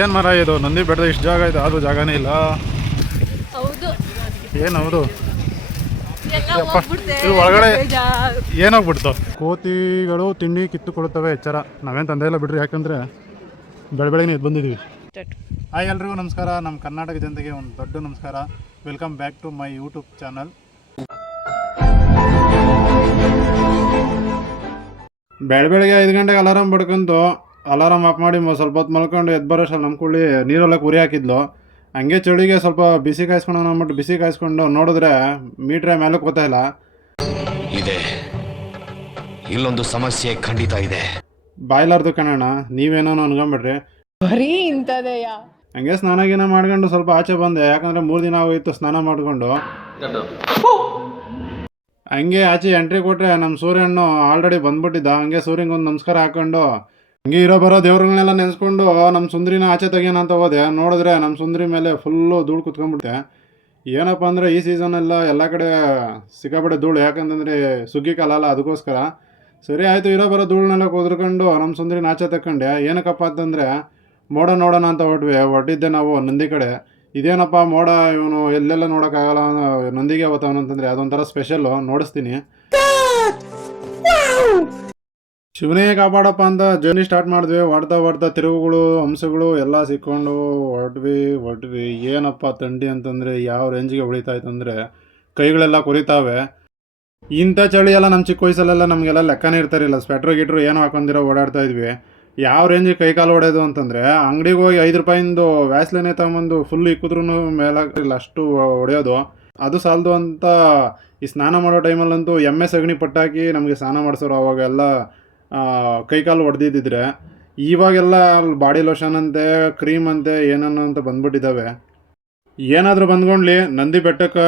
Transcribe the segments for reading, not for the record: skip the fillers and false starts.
ಏನು ಮರ ಇದು ನಂದಿ ಬೆಟ್ಟದ ಇಷ್ಟು ಜಾಗ ಇದೆ, ಅದು ಜಾಗನೇ ಇಲ್ಲ. ಹೌದು. ಏನು ಹೌದು, ಹೋಗ್ಬಿಡ್ತೆ, ಇದು ಒಳಗಡೆ ಬೇಜಾರು. ಏನಾಗ್ಬಿಡ್ತು. ಕೋತಿಗಳು ತಿಂಡಿ ಕಿತ್ತುಕೊಳ್ತವೆ ಎಚ್ಚರ. ನಾವೇನು ತಂದೆ ಇಲ್ಲ ಬಿಡ್ರಿ, ಯಾಕಂದರೆ ಬೆಳಗ್ಗೆ ಎದ್ದು ಬಂದಿದ್ದೀವಿ. ಹಾಯ್ ಎಲ್ರಿಗೂ ನಮಸ್ಕಾರ. ನಮ್ಮ ಕರ್ನಾಟಕ ಜನತೆಗೆ ಒಂದು ದೊಡ್ಡ ನಮಸ್ಕಾರ. Welcome back to my YouTube channel. ಬೆಳಗ್ಗೆ 5 ಗಂಟೆಗೆ ಅಲಾರಾಮ್ ಬಡ್ಕೊಂತು, ಅಲಾರಾಮ್ ಆಫ್ ಮಾಡಿ ಸ್ವಲ್ಪ ಹೊತ್ತು ಮಲ್ಕೊಂಡು ಎದ್ದು ಬರೋಷ್ಟಲ್ಲಿ ನಮ್ಮ ಕುಳ್ಳಿ ನೀರೆಲ್ಲ ಉರಿ ಹಾಕಿದ್ಲು. ಹಂಗೆ ಚಳಿಗೆ ಸ್ವಲ್ಪ ಬಿಸಿ ಕಾಯಿಸ್ಕೊಂಡು ಅಂದ್ಬಿಟ್ಟು ಬಿಸಿ ಕಾಯಿಸ್ಕೊಂಡು ನೋಡಿದ್ರೆ ಮೀಟ್ರೆ ಮೇಲೆ ಗೊತ್ತಾಯಿಲ್ಲ. ಇದೆ, ಇಲ್ಲೊಂದು ಸಮಸ್ಯೆ ಖಂಡಿತ ಇದೆ. ಬಾಯ್ಲಾರ್ದು ಕಣಣ್ಣ, ನೀವೇನೋ ಅನ್ಕೊಂಬಿಡ್ರಿ. ಬರೀ ಇಂಥದೆಯ. ಹಂಗೆ ಸ್ನಾನ ಗೀನ ಮಾಡ್ಕೊಂಡು ಸ್ವಲ್ಪ ಆಚೆ ಬಂದೆ, ಯಾಕಂದರೆ 3 ದಿನ ಆಗೋಯ್ತು ಸ್ನಾನ ಮಾಡಿಕೊಂಡು. ಹಂಗೆ ಆಚೆ ಎಂಟ್ರಿ ಕೊಟ್ಟರೆ ನಮ್ಮ ಸೂರ್ಯಣ್ಣು ಆಲ್ರೆಡಿ ಬಂದ್ಬಿಟ್ಟಿದ್ದ. ಹಂಗೆ ಸೂರ್ಯಂಗೊಂದು ನಮಸ್ಕಾರ ಹಾಕ್ಕೊಂಡು ಹಂಗೆ ಇರೋ ಬರೋ ದೇವ್ರಗಳನ್ನೆಲ್ಲ ನೆನೆಸ್ಕೊಂಡು ನಮ್ಮ ಸುಂದ್ರಿನ ಆಚೆ ತೆಗಿಯೋಣ ಅಂತ ಹೋದೆ. ನೋಡಿದ್ರೆ ನಮ್ಮ ಸುಂದ್ರಿ ಮೇಲೆ ಫುಲ್ಲು ಧೂಳು ಕುತ್ಕೊಂಡ್ಬಿಟ್ಟೆ. ಏನಪ್ಪ ಅಂದರೆ ಈ ಸೀಸನೆಲ್ಲ ಎಲ್ಲ ಕಡೆ ಸಿಕ್ಕಾಪಟ್ಟೆ ಧೂಳು, ಯಾಕಂತಂದರೆ ಸುಗ್ಗಿ ಕಾಲ ಅಲ್ಲ, ಅದಕ್ಕೋಸ್ಕರ. ಸರಿ ಆಯಿತು, ಇರೋ ಬರೋ ಧೂಳನ್ನೆಲ್ಲ ಕುದ್ರಕೊಂಡು ನಮ್ಮ ಸುಂದ್ರಿನ ಆಚೆ ತಗೊಂಡೆ. ಏನಕ್ಕಪ್ಪ ಅಂತಂದರೆ ಮೋಡ ನೋಡೋಣ ಅಂತ ಹೊರಟಿದ್ದೆ ನಾವು ನಂದಿ ಕಡೆ. ಇದೇನಪ್ಪ ಮೋಡ, ಇವನು ಎಲ್ಲೆಲ್ಲ ನೋಡೋಕ್ಕಾಗಲ್ಲ ನಂದಿಗೆ ಅವತ್ತವನಂತಂದರೆ ಅದೊಂಥರ ಸ್ಪೆಷಲ್ಲು, ನೋಡಿಸ್ತೀನಿ. ಶಿವನೇ ಕಾಪಾಡಪ್ಪ ಅಂತ ಜರ್ನಿ ಸ್ಟಾರ್ಟ್ ಮಾಡಿದ್ವಿ. ಹೊಡ್ತಾ ತಿರುವುಗಳು ಹಂಸಗಳು ಎಲ್ಲ ಸಿಕ್ಕೊಂಡು ಹೊರಟ್ವಿ. ಏನಪ್ಪ ಥಂಡಿ ಅಂತಂದರೆ ಯಾವ ರೇಂಜಿಗೆ ಹೊಡಿತಾಯ್ತಂದರೆ ಕೈಗಳೆಲ್ಲ ಕೊರಿತಾವೆ. ಇಂಥ ಚಳಿ ಎಲ್ಲ ನಮ್ಮ ಚಿಕ್ಕ ವಯಸ್ಸಲ್ಲೆಲ್ಲ ನಮಗೆಲ್ಲ ಲೆಕ್ಕನೇ ಇರ್ತಾರಿಲ್ಲ. ಸ್ವೆಟ್ರು ಗಿಟ್ರು ಏನೋ ಹಾಕೊಂಡಿರೋ ಓಡಾಡ್ತಾ ಇದ್ವಿ. ಯಾವ ರೇಂಜಿಗೆ ಕೈ ಕಾಲು ಹೊಡೆಯೋದು ಅಂತಂದರೆ ಅಂಗಡಿಗೆ ಹೋಗಿ 5 ರೂಪಾಯಿಂದು ವ್ಯಾಸ್ಲಿನೇ ತಗೊಂಬಂದು ಫುಲ್ ಇಕ್ಕಿದ್ರೂ ಮೇಲಾಗಿಲ್ಲ, ಅಷ್ಟು ಹೊಡೆಯೋದು. ಅದು ಸಾಲದು ಅಂತ ಈ ಸ್ನಾನ ಮಾಡೋ ಟೈಮಲ್ಲಂತೂ ಎಮ್ಮೆ ಸಗಣಿ ಪಟ್ಟಾಕಿ ನಮಗೆ ಸ್ನಾನ ಮಾಡಿಸೋರು. ಅವಾಗೆಲ್ಲ ಕೈಕಾಲು ಹೊಡೆದಿದ್ದಿದ್ರೆ. ಇವಾಗೆಲ್ಲ ಬಾಡಿ ಲೋಷನ್ ಅಂತೆ, ಕ್ರೀಮ್ ಅಂತೆ, ಏನನ್ನ ಅಂತ ಬಂದ್ಬಿಟ್ಟಿದ್ದಾವೆ. ಏನಾದರೂ ಬಂದ್ಕೊಂಡ್ಲಿ ನಂದಿ ಬೆಟ್ಟಕ್ಕೆ